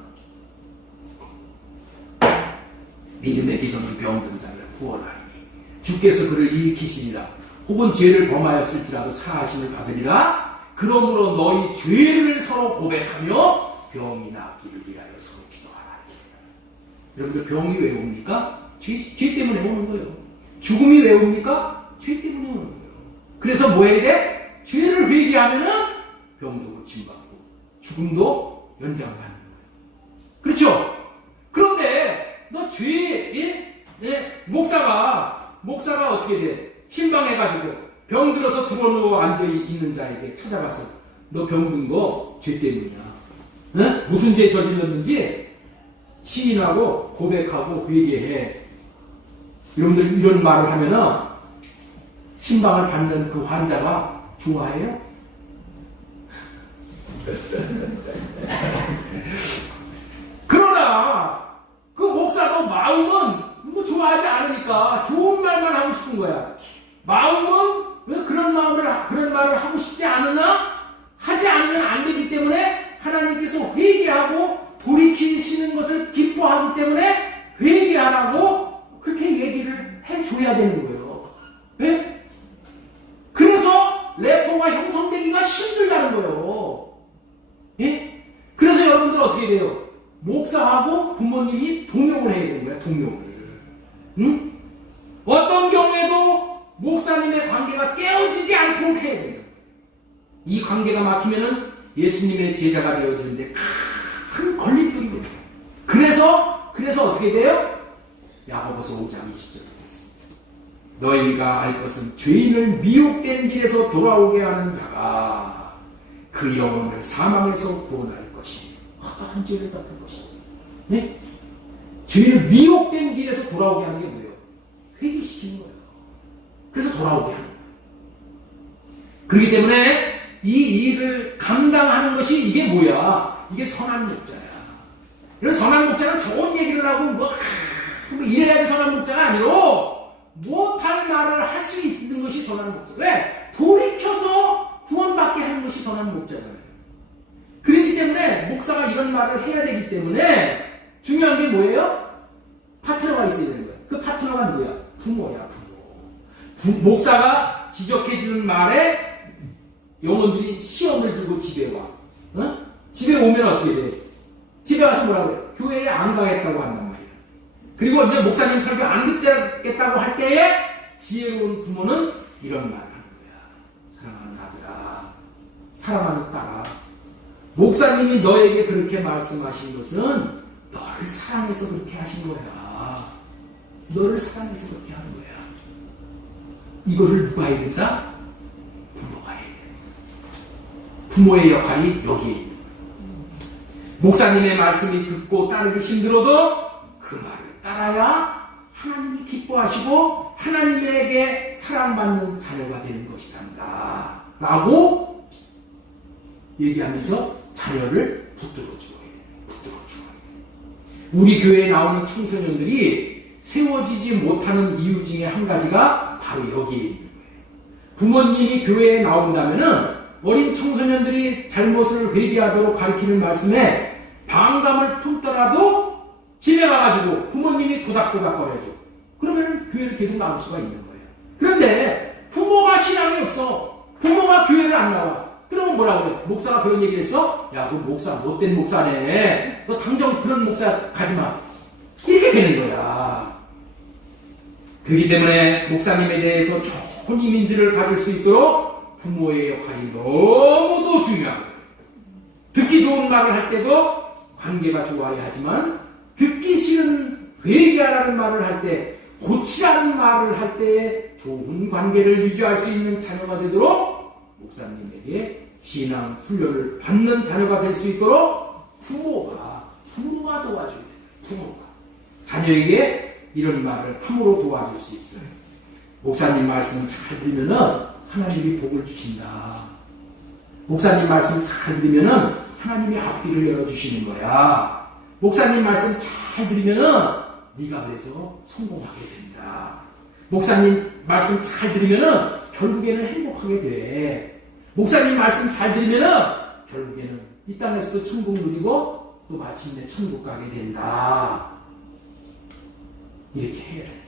믿음의 기도는 병든 자를 구원하리니 주께서 그를 일으키시니라. 혹은 죄를 범하였을지라도 사하심을 받으리라. 그러므로 너희 죄를 서로 고백하며 병이 낫기를 위하여 서로 기도하라. 여러분들 병이 왜 옵니까? 죄 때문에 오는 거예요. 죽음이 왜 옵니까? 죄 때문에 오는 거예요. 그래서 뭐 해야 돼? 죄를 회개하면은 병도 고침받고 죽음도 연장받는 거예요. 그렇죠? 그런데 너 목사가 어떻게 돼? 신방해가지고 병 들어서 들어누워 앉아있는 자에게 찾아가서 너 병든 거 죄 때문이야. 응? 무슨 죄 저질렀는지 시인하고 고백하고 회개해. 여러분들 이런 말을 하면은 신방을 받는 그 환자가 좋아해요? 그러나 그 목사도 마음은 뭐 좋아하지 않으니까 좋은 말만 하고 싶은 거야. 마음은 왜 그런 말을 하고 싶지 않으나 하지 않으면 안 되기 때문에 하나님께서 회개하고 돌이키시는 것을 기뻐하기 때문에 회개하라고 그렇게 얘기를 해줘야 되는 거예요. 네? 그래서 레포가 형성되기가 힘들다는 거예요. 예? 그래서 여러분들 어떻게 돼요? 목사하고 부모님이 동역을 해야 되는 거야, 동역을. 응? 어떤 경우에도 목사님의 관계가 깨어지지 않도록 해야 됩니다. 이 관계가 막히면은 예수님의 제자가 되어지는데 큰 걸림돌이거든요. 그래서 어떻게 돼요? 야고보서 5장 20절에 있습니다. 너희가 알 것은 죄인을 미혹된 길에서 돌아오게 하는 자가 그 영혼을 사망에서 구원할 것이니 허다한 죄를 덮을 것이니. 네? 죄인을 미혹된 길에서 돌아오게 하는 게 뭐예요? 회개시키는 거예요. 그래서 돌아오게 하는 거예요. 그렇기 때문에 이 일을 감당하는 것이 이게 뭐야? 이게 선한 목자야. 이런 선한 목자는 좋은 얘기를 하고 뭐 이래야지 선한 목자가 아니로 못할 말을 할 수 있는 것이 선한 목자. 왜? 돌이켜서 구원받게 하는 것이 선한 목자잖아요. 그렇기 때문에 목사가 이런 말을 해야 되기 때문에 중요한 게 뭐예요? 파트너가 있어야 되는 거예요. 그 파트너가 누구야? 부모야, 부모. 목사가 지적해주는 말에 영혼들이 시험을 들고 집에 와. 어? 집에 오면 어떻게 돼? 집에 와서 뭐라고 해요? 교회에 안 가겠다고 한단 말이에요. 그리고 이제 목사님 설교 안 듣겠다고 할 때에 지혜로운 부모는 이런 말을 하는 거야. 사랑하는 아들아, 사랑하는 딸아, 목사님이 너에게 그렇게 말씀하신 것은 너를 사랑해서 그렇게 하신 거야. 너를 사랑해서 그렇게 하는 거야. 이거를 누가 해야 된다? 부모가 해야 된다. 부모의 역할이 여기에 있는 거야. 목사님의 말씀이 듣고 따르기 힘들어도 그 말을 따라야 하나님이 기뻐하시고 하나님에게 사랑받는 자녀가 되는 것이란다 라고 얘기하면서 자녀를 붙들어 주어야 돼요. 붙들어 주어야 돼요. 우리 교회에 나오는 청소년들이 세워지지 못하는 이유 중에 한 가지가 바로 여기에 있는 거예요. 부모님이 교회에 나온다면은 어린 청소년들이 잘못을 회개하도록 가르치는 말씀에 반감을 품더라도 집에 가가지고 부모님이 도닥도닥거려줘. 그러면 교회를 계속 나올 수가 있는 거예요. 그런데 부모가 신앙이 없어. 부모가 교회를 안 나와. 그러면 뭐라고 그래? 목사가 그런 얘기를 했어? 야, 그 목사 못된 목사네. 너 당장 그런 목사 가지마. 이렇게 되는 거야. 그렇기 때문에 목사님에 대해서 좋은 이미지를 가질 수 있도록 부모의 역할이 너무도 중요하고, 듣기 좋은 말을 할 때도 관계가 좋아야 하지만 듣기 싫은 회개하라는 말을 할 때, 고치라는 말을 할 때 좋은 관계를 유지할 수 있는 자녀가 되도록 목사님에게 신앙 훈련을 받는 자녀가 될 수 있도록 부모가 도와줘야 돼요. 부모가 자녀에게 이런 말을 함으로 도와줄 수 있어요. 목사님 말씀 잘 들으면은 하나님이 복을 주신다. 목사님 말씀 잘 들으면은 하나님이 앞길을 열어주시는 거야. 목사님 말씀 잘 들으면은 네가 그래서 성공하게 된다. 목사님 말씀 잘 들으면은 결국에는 행복하게 돼. 목사님 말씀 잘 들으면은 결국에는 이 땅에서도 천국 누리고 또 마침내 천국 가게 된다. 이렇게 해야 돼.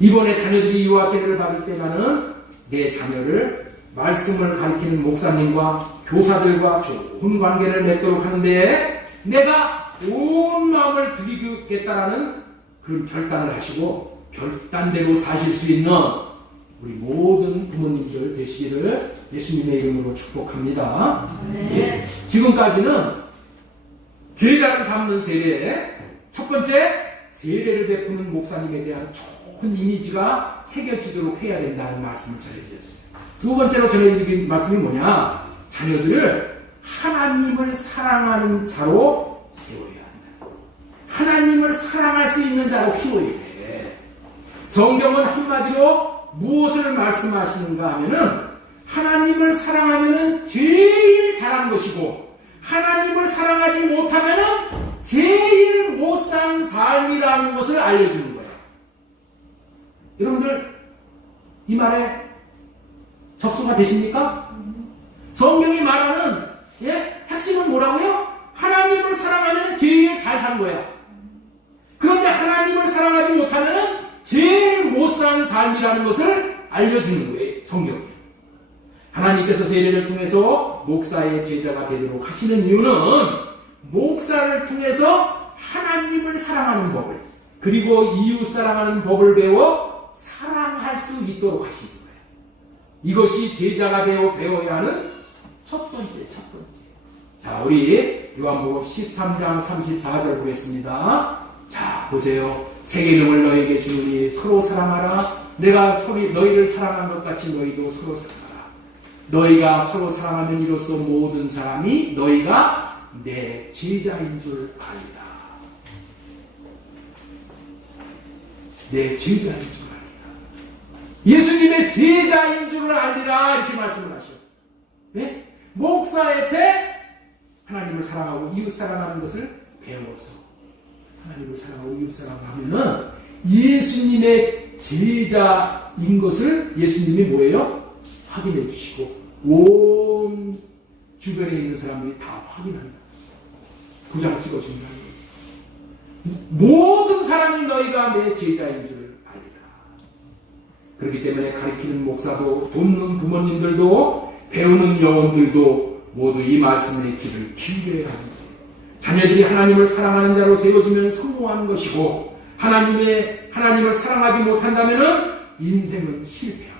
이번에 자녀들이 유아 세례를 받을 때만은 내 자녀를 말씀을 가르치는 목사님과 교사들과 좋은 관계를 맺도록 하는데, 내가 온 마음을 드리겠다라는 그런 결단을 하시고 결단대로 사실 수 있는 우리 모든 부모님들 되시기를 예수님의 이름으로 축복합니다. 예, 지금까지는 제자를 삼는 세례, 첫 번째 세례를 베푸는 목사님에 대한 좋은 이미지가 새겨지도록 해야 된다는 말씀을 전해드렸어요. 두 번째로 전해드린 말씀이 뭐냐? 자녀들을 하나님을 사랑하는 자로 세워야 한다. 하나님을 사랑할 수 있는 자로 키워야 돼. 성경은 한마디로 무엇을 말씀하시는가 하면은, 하나님을 사랑하면은 제일 잘한 것이고, 하나님을 사랑하지 못하면은 제일 못 산 삶이라는 것을 알려주는 거예요. 여러분들 이 말에 접수가 되십니까? 성경이 말하는 핵심은 뭐라고요? 하나님을 사랑하면 제일 잘 산 거야. 그런데 하나님을 사랑하지 못하면 제일 못 산 삶이라는 것을 알려주는 거예요. 성경이. 하나님께서 세례를 통해서 목사의 제자가 되도록 하시는 이유는 목사를 통해서 하나님을 사랑하는 법을, 그리고 이웃 사랑하는 법을 배워 사랑할 수 있도록 하시는 거예요. 이것이 제자가 배워야 하는 첫 번째. 자, 우리 요한복음 13장 34절 보겠습니다. 자, 보세요. 새 계명을 너희에게 주노니 서로 사랑하라. 내가 너희를 사랑한 것 같이 너희도 서로 사랑하라. 너희가 서로 사랑하면 이로써 모든 사람이 너희가 내 제자인 줄 알리라. 내 제자인 줄 알리라. 예수님의 제자인 줄 알리라. 이렇게 말씀을 하셔. 네? 목사한테 하나님을 사랑하고 이웃 사랑하는 것을 배워서 하나님을 사랑하고 이웃 사랑하면은 예수님의 제자인 것을 예수님이 뭐예요? 확인해 주시고 온 주변에 있는 사람들이 다 확인한다. 도장 찍어준다. 모든 사람이 너희가 내 제자인 줄 알리라. 그렇기 때문에 가르치는 목사도, 돕는 부모님들도, 배우는 영혼들도 모두 이 말씀의 길을 길게 하는 거예요. 자녀들이 하나님을 사랑하는 자로 세워지면 성공하는 것이고, 하나님을 사랑하지 못한다면 인생은 실패합니다.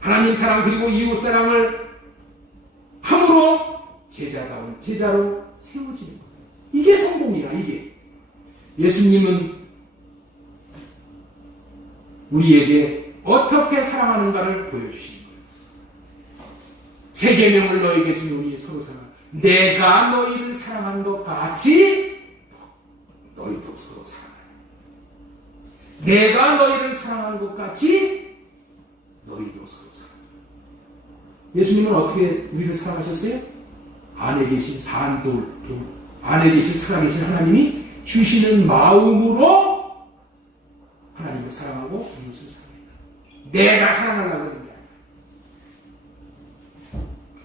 하나님 사랑 그리고 이웃 사랑을 함으로 제자다운 제자로 세워지는 거예요. 이게 성공이야. 이게 예수님은 우리에게 어떻게 사랑하는가를 보여주시는 거예요. 새 계명을 너희에게 주노니 서로 사랑하라. 내가 너희를 사랑한 것 같이 너희도 서로 사랑하라. 내가 너희를 사랑한 것 같이 너희도 서로 사랑하라. 예수님은 어떻게 우리를 사랑하셨어요? 안에 계신 안에 계신 살아계신 하나님이 주시는 마음으로 하나님을 사랑하고 이웃을 사랑합니다. 내가 사랑하려고 하는 게 아니라.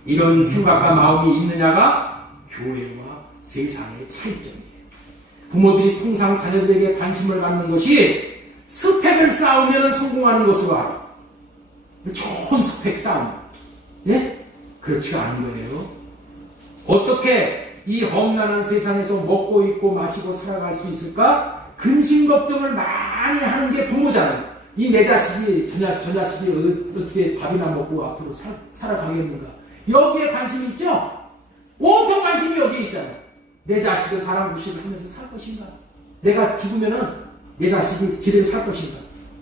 이런 생각과 마음이 있느냐가 교회와 세상의 차이점이에요. 부모들이 통상 자녀들에게 관심을 갖는 것이 스펙을 쌓으면 성공하는 것으로 알아. 좋은 스펙 쌓음. 예? 그렇지가 않은 거예요. 어떻게 이 험난한 세상에서 먹고 입고 마시고 살아갈 수 있을까? 근심 걱정을 많이 하는 게 부모잖아요. 이 내 자식이 저 자식이 어떻게 밥이나 먹고 앞으로 살아가겠는가. 여기에 관심이 있죠? 온통 관심이 여기에 있잖아요. 내 자식을 사람 무시를 하면서 살 것인가? 내가 죽으면은 내 자식이 집에 살 것인가?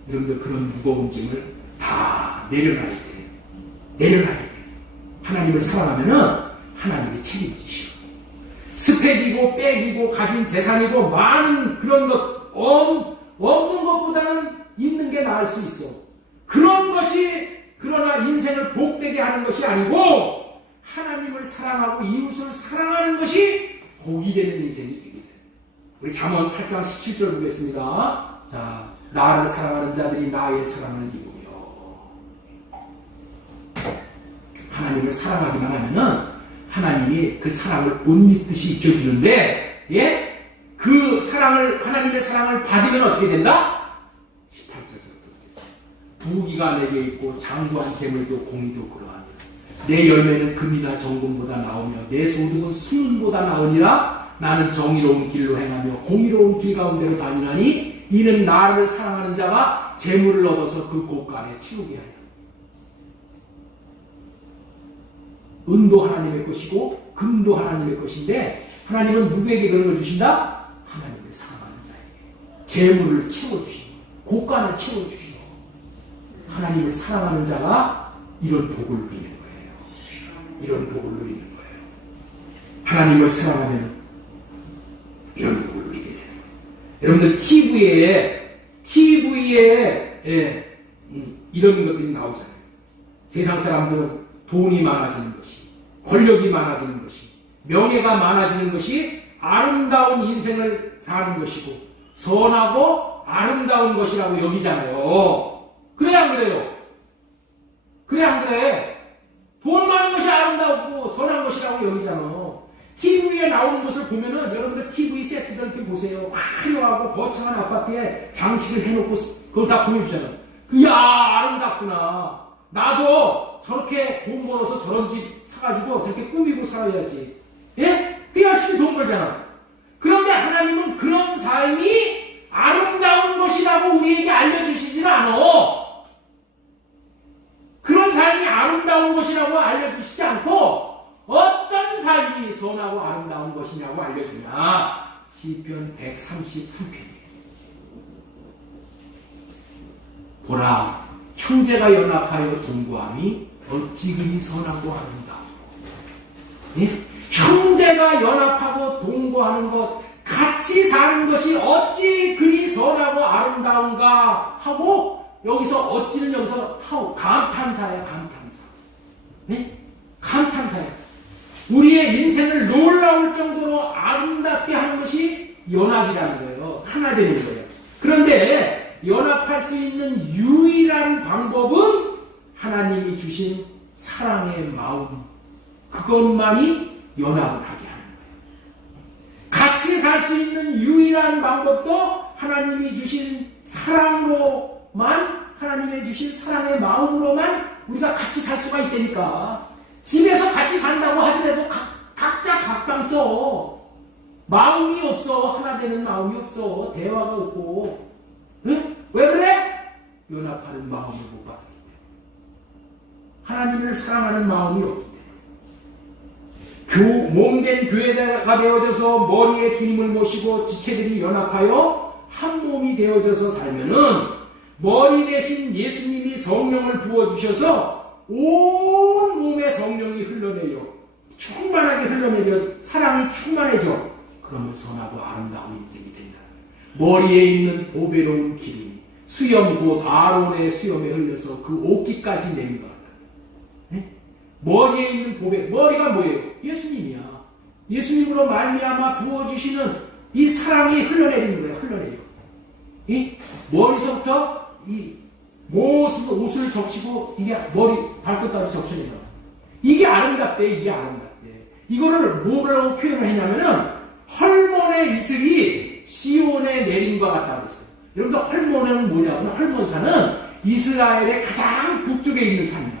여러분들 그런 무거운 짐을 다 내려놔야 돼. 내려놔야 돼. 하나님을 사랑하면은 하나님이 책임지시오. 스펙이고 백이고 가진 재산이고 많은 그런 것 없는 것보다는 있는 게 나을 수 있어. 그런 것이 그러나 인생을 복되게 하는 것이 아니고 하나님을 사랑하고 이웃을 사랑하는 것이 복이 되는 인생이 되게 돼. 우리 잠언 8장 17절 보겠습니다. 자, 나를 사랑하는 자들이 나의 사랑을 이루며. 하나님을 사랑하기만 하면은 하나님이 그 사랑을 옷 입듯이 입혀주는데, 예? 그 사랑을, 하나님의 사랑을 받으면 어떻게 된다? 18절부터 보겠습니다. 부귀가 내게 있고 장구한 재물도 공의도 그러하니라. 내 열매는 금이나 정금보다 나오며 내 소득은 수은보다 나으니라. 나는 정의로운 길로 행하며 공의로운 길 가운데로 다니나니 이는 나를 사랑하는 자가 재물을 얻어서 그 곳간에 채우게 하여. 은도 하나님의 것이고 금도 하나님의 것인데 하나님은 누구에게 그런 걸 주신다? 하나님을 사랑하는 자에게 재물을 채워주시고 곳간을 채워주시고 하나님을 사랑하는 자가 이런 복을 누리는 거예요. 이런 복을 누리는 거예요. 하나님을 사랑하면 이런 복을 누리게 되는 거예요. 여러분들 TV에 이런 것들이 나오잖아요. 세상 사람들은 돈이 많아지는 것이, 권력이 많아지는 것이, 명예가 많아지는 것이 아름다운 인생을 사는 것이고 선하고 아름다운 것이라고 여기잖아요. 그래 안 그래요? 그래 안 그래? 돈 많은 것이 아름다웠고 선한 것이라고 여기잖아. TV에 나오는 것을 보면은 여러분들 TV 세트들 이렇게 보세요. 화려하고 거창한 아파트에 장식을 해놓고 그걸 다 보여주잖아. 이야 아름답구나. 나도 저렇게 돈 벌어서 저런 집 사가지고 저렇게 꾸미고 살아야지. 예? 그 열심히 돈 벌잖아. 그런데 하나님은 그런 삶이 아름다운 것이라고 우리에게 알려주시지는 않아. 그런 삶이 아름다운 것이라고 알려주시지 않고 어떤 삶이 선하고 아름다운 것이냐고 알려주냐. 시편 133편이에요. 보라, 형제가 연합하여 동거함이 어찌 그리 선하고 아름다워. 예? 형제가 연합하고 동거하는 것, 같이 사는 것이 어찌 그리 선하고 아름다운가 하고 여기서 어찌는 여기서 감탄사야. 감탄사. 네? 감탄사야. 우리의 인생을 놀라울 정도로 아름답게 하는 것이 연합이라는 거예요. 하나 되는 거예요. 그런데 연합할 수 있는 유일한 방법은 하나님이 주신 사랑의 마음, 그것만이 연합을 하게 하는 거예요. 같이 살 수 있는 유일한 방법도 하나님이 주신 사랑으로만, 하나님의 주신 사랑의 마음으로만 우리가 같이 살 수가 있다니까. 집에서 같이 산다고 하더라도 각자 각방 써. 마음이 없어. 하나 되는 마음이 없어. 대화가 없고. 응? 왜 그래? 연합하는 마음을 못 받았기 때문에. 하나님을 사랑하는 마음이 없기 때문에. 몸된 교회가 되어져서 머리에 주님을 모시고 지체들이 연합하여 한 몸이 되어져서 살면은 머리 대신 예수님이 성령을 부어주셔서 온 몸에 성령이 흘러내려 충만하게 흘러내려 사랑이 충만해져. 그러면 선하고 아름다운 인생이 된다. 머리에 있는 보배로운 기름이 수염 곧 아론의 수염에 흘려서 그 옷깃까지 내린 것 같다. 네? 머리에 있는 보배, 머리가 뭐예요? 예수님이야. 예수님으로 말미암아 부어주시는 이 사랑이 흘러내리는 거예요. 흘러내려. 이 머리서부터 이 옷을 적시고 이게 머리 발끝까지 적셔내려. 이게 아름답대. 이게 아름답대. 이거를 뭐라고 표현을 했냐면은 헐몬의 이슬이 시온에 내린 것 같다고 했어요. 여러분들 헐몬은 뭐냐면 헐몬산은 이스라엘의 가장 북쪽에 있는 산이야.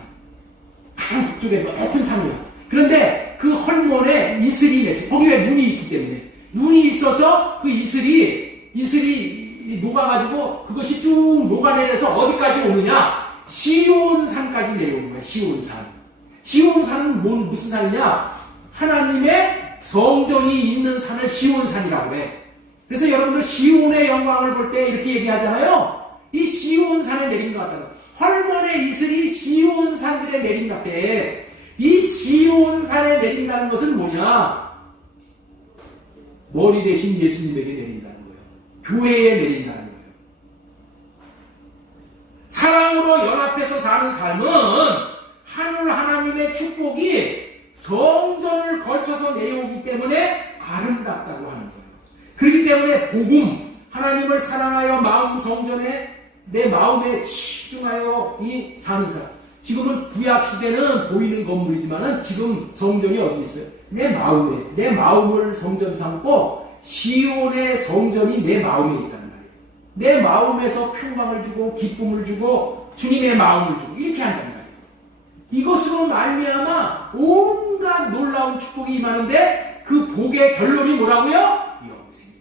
가장 북쪽에 높은 산이야. 그런데 그 헐몬에 이슬이 내지. 거기 왜 눈이 있기 때문에 눈이 있어서 그 이슬이 이슬이 녹아가지고 그것이 쭉 녹아내려서 어디까지 오느냐? 시온산까지 내려오는 거야. 시온산. 시온산은 무슨 산이냐? 하나님의 성전이 있는 산을 시온산이라고 해. 그래서 여러분들 시온의 영광을 볼 때 이렇게 얘기하잖아요. 이 시온산에 내린 것 같다고. 헐몬의 이슬이 시온산들에 내린다때. 이 시온산에 내린다는 것은 뭐냐? 머리 대신 예수님에게 내린다는 거예요. 교회에 내린다는 거예요. 사랑으로 연합해서 사는 삶은 하늘 하나님의 축복이 성전을 걸쳐서 내려오기 때문에 아름답다고 하는 거예요. 그렇기 때문에 복음, 하나님을 사랑하여 마음 성전에 내 마음에 집중하여 이 사는 사람. 지금은 구약시대는 보이는 건물이지만은 지금 성전이 어디 있어요? 내 마음에, 내 마음을 성전 삼고 시온의 성전이 내 마음에 있단 말이에요. 내 마음에서 평강을 주고 기쁨을 주고 주님의 마음을 주고 이렇게 한단 말이에요. 이것으로 말미암아 온갖 놀라운 축복이 임하는데 그 복의 결론이 뭐라고요? 영생이에요.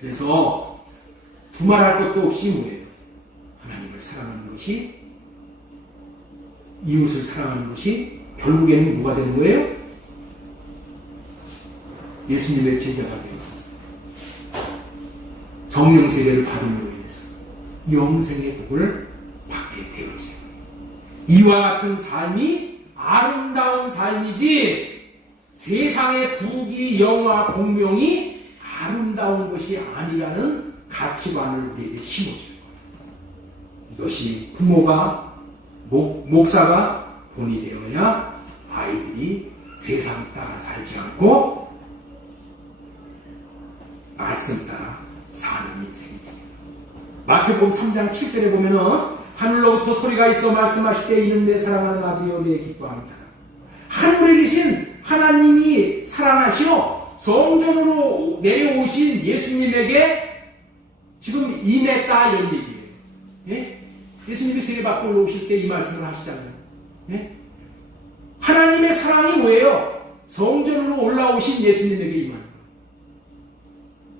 그래서 두말할 것도 없이 뭐예요? 하나님을 사랑하는 것이, 이웃을 사랑하는 것이 결국에는 뭐가 되는 거예요? 예수님의 제자가 되어졌어요. 성령 세례를 받음으로 인해서 영생의 복을 받게 되어져요. 이와 같은 삶이 아름다운 삶이지 세상의 부귀, 영화, 공명이 아름다운 것이 아니라는 가치관을 우리에게 심어줘요. 이것이 부모가, 목사가 본이 되어야 아이들이 세상 따라 살지 않고 말씀 따라 사는 인생이 됩니다. 마태복음 3장 7절에 보면은 하늘로부터 소리가 있어 말씀하실 때 이는 내 사랑하는 아들이여 내 기뻐하는 자라. 하늘에 계신 하나님이 사랑하시어 성전으로 내려오신 예수님에게 지금 임했다 이런 얘기예요. 예? 예수님이 세례받고 올라오실 때 이 말씀을 하시잖아요. 예? 하나님의 사랑이 뭐예요? 성전으로 올라오신 예수님에게 임하는 거예요.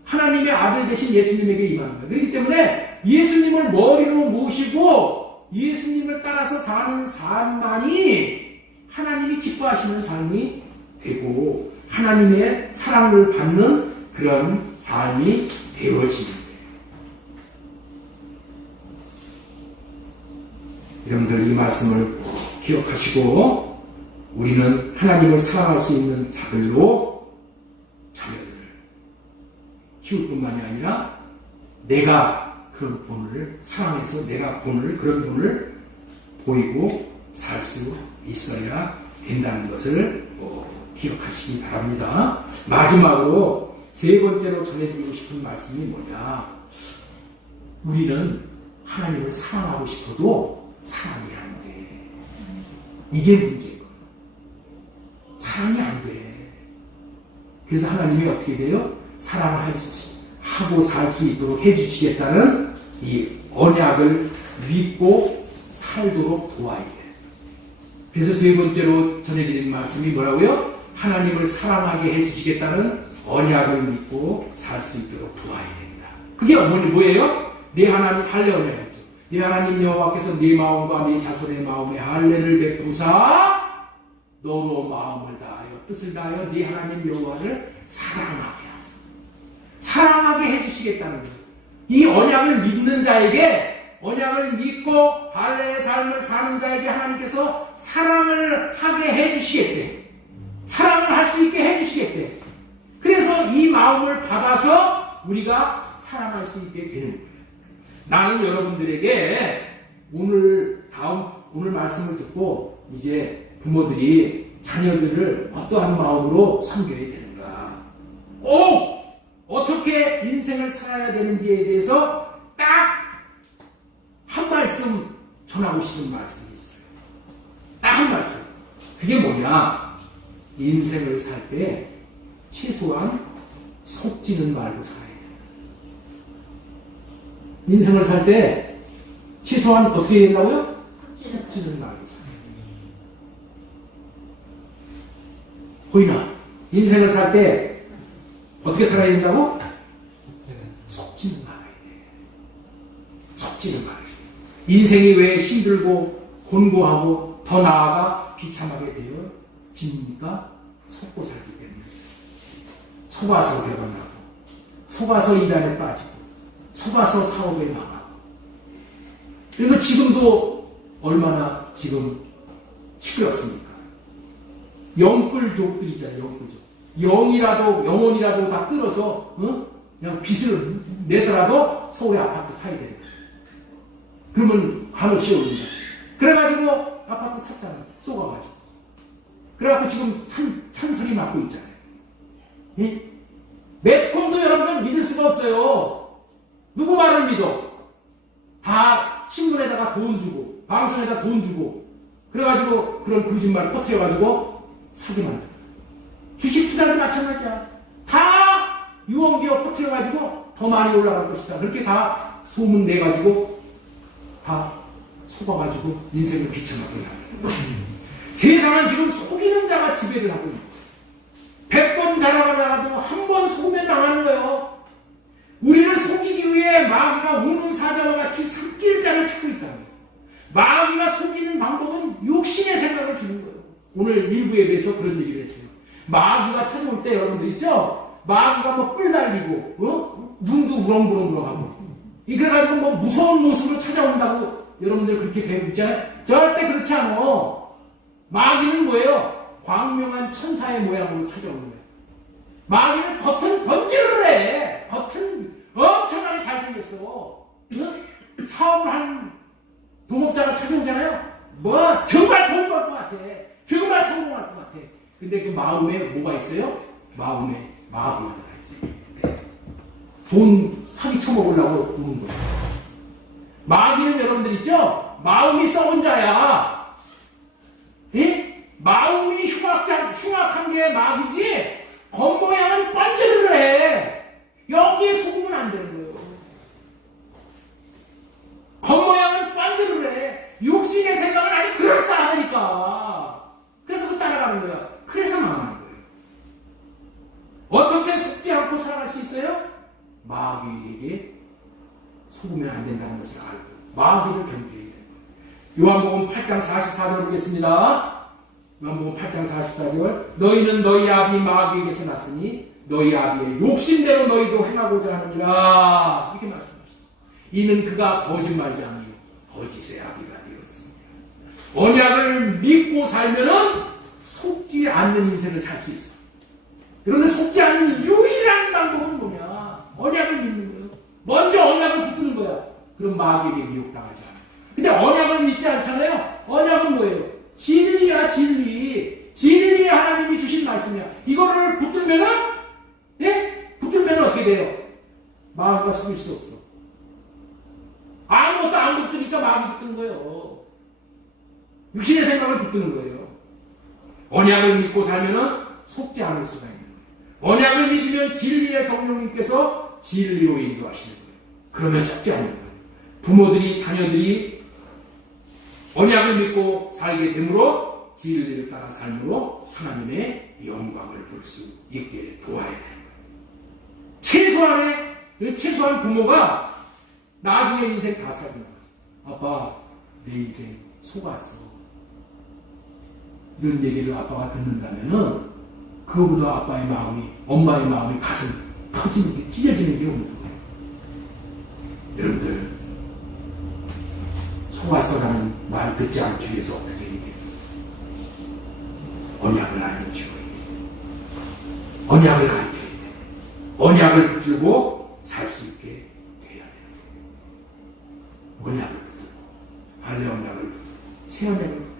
하나님의 아들 되신 예수님에게 임하는 거예요. 그렇기 때문에 예수님을 머리로 모시고 예수님을 따라서 사는 삶만이 하나님이 기뻐하시는 삶이 되고 하나님의 사랑을 받는 그런 삶이 되어지는 거예요. 여러분들 이 말씀을 꼭 기억하시고 우리는 하나님을 사랑할 수 있는 자들로 자녀들을 키울 뿐만이 아니라 내가 그 본을 사랑해서 내가 그런 본을 보이고 살 수 있어야 된다는 것을 기억하시기 바랍니다. 마지막으로 세 번째로 전해드리고 싶은 말씀이 뭐냐? 우리는 하나님을 사랑하고 싶어도 사랑이 안 돼. 이게 문제고. 사랑이 안 돼. 그래서 하나님이 어떻게 돼요? 사랑하고 살 수 있도록 해주시겠다는 이 언약을 믿고 살도록 도와야 돼. 그래서 세 번째로 전해드린 말씀이 뭐라고요? 하나님을 사랑하게 해주시겠다는 언약을 믿고 살 수 있도록 도와야 된다. 그게 뭐예요? 내 하나님 할례 언약이죠. 내 하나님 여호와께서 네 마음과 네 자손의 마음에 할례를 베푸사 너로 마음을 다하여 뜻을 다하여 네 하나님 여호와를 사랑하게 하사. 사랑하게 해주시겠다는 거예요. 이 언약을 믿는 자에게 언약을 믿고 할례의 삶을 사는 자에게 하나님께서 사랑을 하게 해주시겠대. 사랑을 할 수 있게 해주시겠대. 그래서 이 마음을 받아서 우리가 사랑할 수 있게 되는 거예요. 나는 여러분들에게 오늘 말씀을 듣고 이제 부모들이 자녀들을 어떠한 마음으로 섬겨야 되는가, 꼭 어떻게 인생을 살아야 되는지에 대해서 딱 한 말씀 전하고 싶은 말씀이 있어요. 딱 한 말씀. 그게 뭐냐? 인생을 살 때 최소한 속지는 말고 살아야 된다. 인생을 살 때 최소한 어떻게 해야 된다고요? 속지는 말고 살아야 된다. 호인아, 인생을 살 때 어떻게 살아야 된다고? 속지는 말아야 돼. 속지는 말아야 돼. 인생이 왜 힘들고 곤고하고 더 나아가 비참하게 되어집니까? 속고 살기 때문에. 속아서 결혼하고, 속아서 일안에 빠지고, 속아서 사업에 망하고. 그리고 지금도 얼마나 지금 시끄럽습니까? 영끌족들 있잖아요, 영끌족. 영원이라도 다 끌어서, 그냥 빚을 내서라도 서울에 아파트 사야 된다. 그러면 한없이 오른다. 그래가지고 아파트 샀잖아요. 쏘가가지고. 그래갖고 지금 찬설이 맞고 있잖아요. 예? 매스컴도 여러분들 믿을 수가 없어요. 누구 말을 믿어? 다 신문에다가 돈 주고, 방송에다 돈 주고, 그래가지고 그런 거짓말 퍼뜨려가지고 사기만 해. 주식 투자도 마찬가지야. 다 유언비어 퍼뜨려가지고 더 많이 올라갈 것이다. 그렇게 다 소문 내가지고 다 속아가지고 인생을 비참하게 합니다. 세상은 지금 속이는 자가 지배를 하고 있는 거예요. 100번 자라가다가도 한 번 속으면 망하는 거예요. 우리를 속이기 위해 마귀가 우는 사자와 같이 삭길 자를 찾고 있다는 거예요. 마귀가 속이는 방법은 욕심의 생각을 주는 거예요. 오늘 일부 예배에서 그런 얘기를 했어요. 마귀가 찾아올 때 여러분들 있죠? 마귀가 뭐 뿔 달리고 눈도 우렁부렁부렁하고 그래가지고 뭐 무서운 모습으로 찾아온다고 여러분들 그렇게 배우고 있잖아요. 절대 그렇지 않아. 마귀는 뭐예요? 광명한 천사의 모양으로 찾아오는 거예요. 마귀는 겉은 번지르르 해. 겉은 엄청나게 잘생겼어. 사업을 한 동업자가 찾아오잖아요. 뭐 정말 돈 벌 것 같아. 정말 성공할 것 같아. 근데 그 마음에 뭐가 있어요? 마음에 마귀가 들어있어요. 돈 사기 쳐먹으려고 오는 거예요. 마귀는 여러분들 있죠? 마음이 썩은 자야. 예? 마음이 흉악한 게 마귀지, 겉모양은 번지르르 해. 여기에 속으면 안 되는 거예요. 겉모양은 번지르르 해. 육신의 생각은 아주 그럴싸하다니까. 그래서 그 따라가는 거야. 그래서 망하는 거예요. 어떻게 속지 않고 살아갈 수 있어요? 마귀에게 속으면 안 된다는 것을 알고 마귀를 경계해야 돼요. 요한복음 8장 44절 보겠습니다. 요한복음 8장 44절. 너희는 너희 아비 마귀에게서 났으니 너희 아비의 욕심대로 너희도 행하고자 하느니라. 이렇게 말씀하셨어요. 이는 그가 거짓말자니요 거짓의 아비가 되었습니다. 언약을 믿고 살면은 속지 않는 인생을 살 수 있어. 그런데 속지 않는 유일한 방법은 뭐냐? 언약을 믿는 거예요. 먼저 언약을 붙드는 거야. 그럼 마귀에게 미혹당하지 않아. 근데 언약을 믿지 않잖아요. 언약은 뭐예요? 진리야, 진리. 진리 하나님이 주신 말씀이야. 이거를 붙들면은, 예? 붙들면은 어떻게 돼요? 마귀가 속일 수 없어. 아무것도 안 붙으니까 마귀 붙드는 거예요. 육신의 생각을 붙드는 거예요. 언약을 믿고 살면은 속지 않을 수가 있는 거예요. 언약을 믿으면 진리의 성령님께서 진리로 인도하시는 거예요. 그러면 속지 않는 거예요. 부모들이, 자녀들이 언약을 믿고 살게 되므로 진리를 따라 삶으로 하나님의 영광을 볼 수 있게 도와야 돼요. 최소한 부모가 나중에 인생 다 살고 나가죠. 아빠, 내 인생 속았어. 이런 얘기를 아빠가 듣는다면은 그거보다 아빠의 마음이, 엄마의 마음이 가슴 터지는 게, 찢어지는 게 없는 거예요. 여러분들, 속았어라는 말 듣지 않기 위해서 어떻게 해야 돼요? 언약을 알려줘야 돼요. 언약을 가르쳐야 돼요. 언약을 붙들고 살 수 있게 돼야 돼요. 언약을 붙들고, 할례 언약을 붙들고, 새 언약을 붙들고,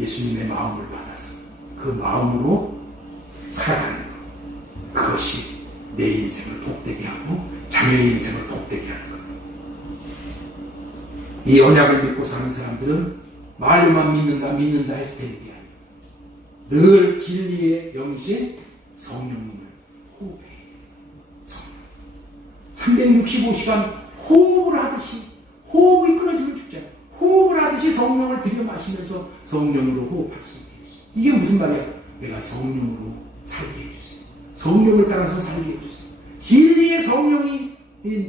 예수님의 마음을 받아서 그 마음으로 살아가는 것. 그것이 내 인생을 복되게 하고 자녀의 인생을 복되게 하는 것. 이 언약을 믿고 사는 사람들은 말로만 믿는다 해서 되는 게 아니에요. 늘 진리의 영이신 성령님을 호흡해. 365시간 호흡을 하듯이, 호흡이 끊어지면 죽잖아요. 호흡을 하듯이 성령을 들여 마시면서 성령으로 호흡할 수 있게 해주시. 이게 무슨 말이야? 내가 성령으로 살게 해주시. 성령을 따라서 살게 해주세요. 진리의 성령이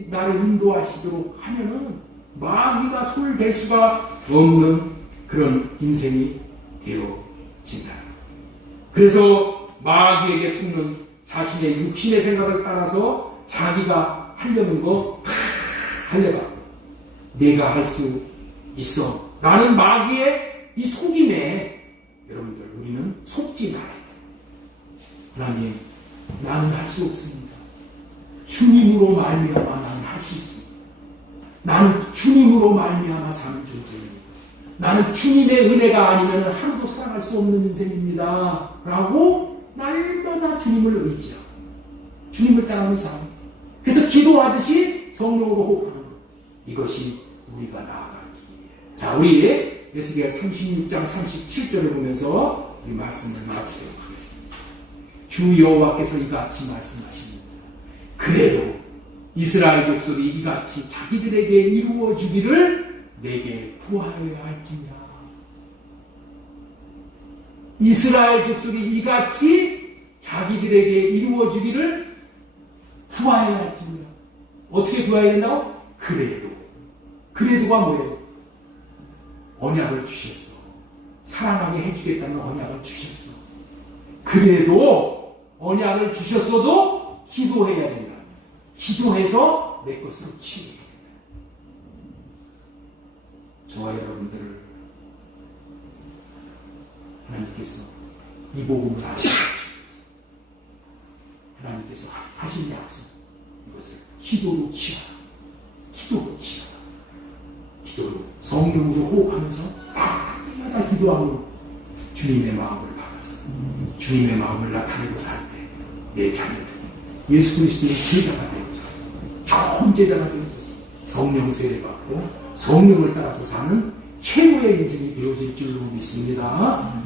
나를 인도하시도록 하면은 마귀가 손댈 수가 없는 그런 인생이 되어진다. 그래서 마귀에게 속는 자신의 육신의 생각을 따라서 자기가 하려는 거 다 하려고 내가 할 수 있어 라는 마귀의 이 속임에 여러분들 우리는 속지 말아야 돼요. 하나님, 나는 할 수 없습니다. 주님으로 말미암아 나는 할 수 있습니다. 나는 주님으로 말미암아 사는 존재입니다. 나는 주님의 은혜가 아니면 하루도 살아갈 수 없는 인생입니다. 라고 날마다 주님을 의지하고 주님을 따르는 삶. 그래서 기도하듯이 성령으로 호흡하는 것. 이것이 우리가 나아갈 길이에요. 자, 우리 에스겔 36장 37절을 보면서 이 말씀을 마치도록 하겠습니다. 주 여호와께서 이같이 말씀하십니다. 그래도 이스라엘 족속이 이같이 자기들에게 이루어 주기를 내게 구하여야 할지니라. 이스라엘 족속이 이같이 자기들에게 이루어 주기를 구하여야 할지니라. 어떻게 구해야 된다고? 그래도가 뭐예요? 언약을 주셨어. 사랑하게 해주겠다는 언약을 주셨어. 그래도 언약을 주셨어도 기도해야 된다. 기도해서 내 것으로 치유해야 된다. 저와 여러분들을 하나님께서 이 복음을 알려주셨어요. 하나님께서 하신 약속, 이것을 기도로 치하라. 기도로 치하라. 기도로 성령으로 호흡하면서 날마다 기도함으로 주님의 마음을 받았어. 주님의 마음을 나타내고 살 때 내 자녀들 예수 그리스도의 제자가 되어졌어. 좋은 제자가 되어졌어. 성령 세례받고 성령을 따라서 사는 최고의 인생이 되어질 줄로 믿습니다.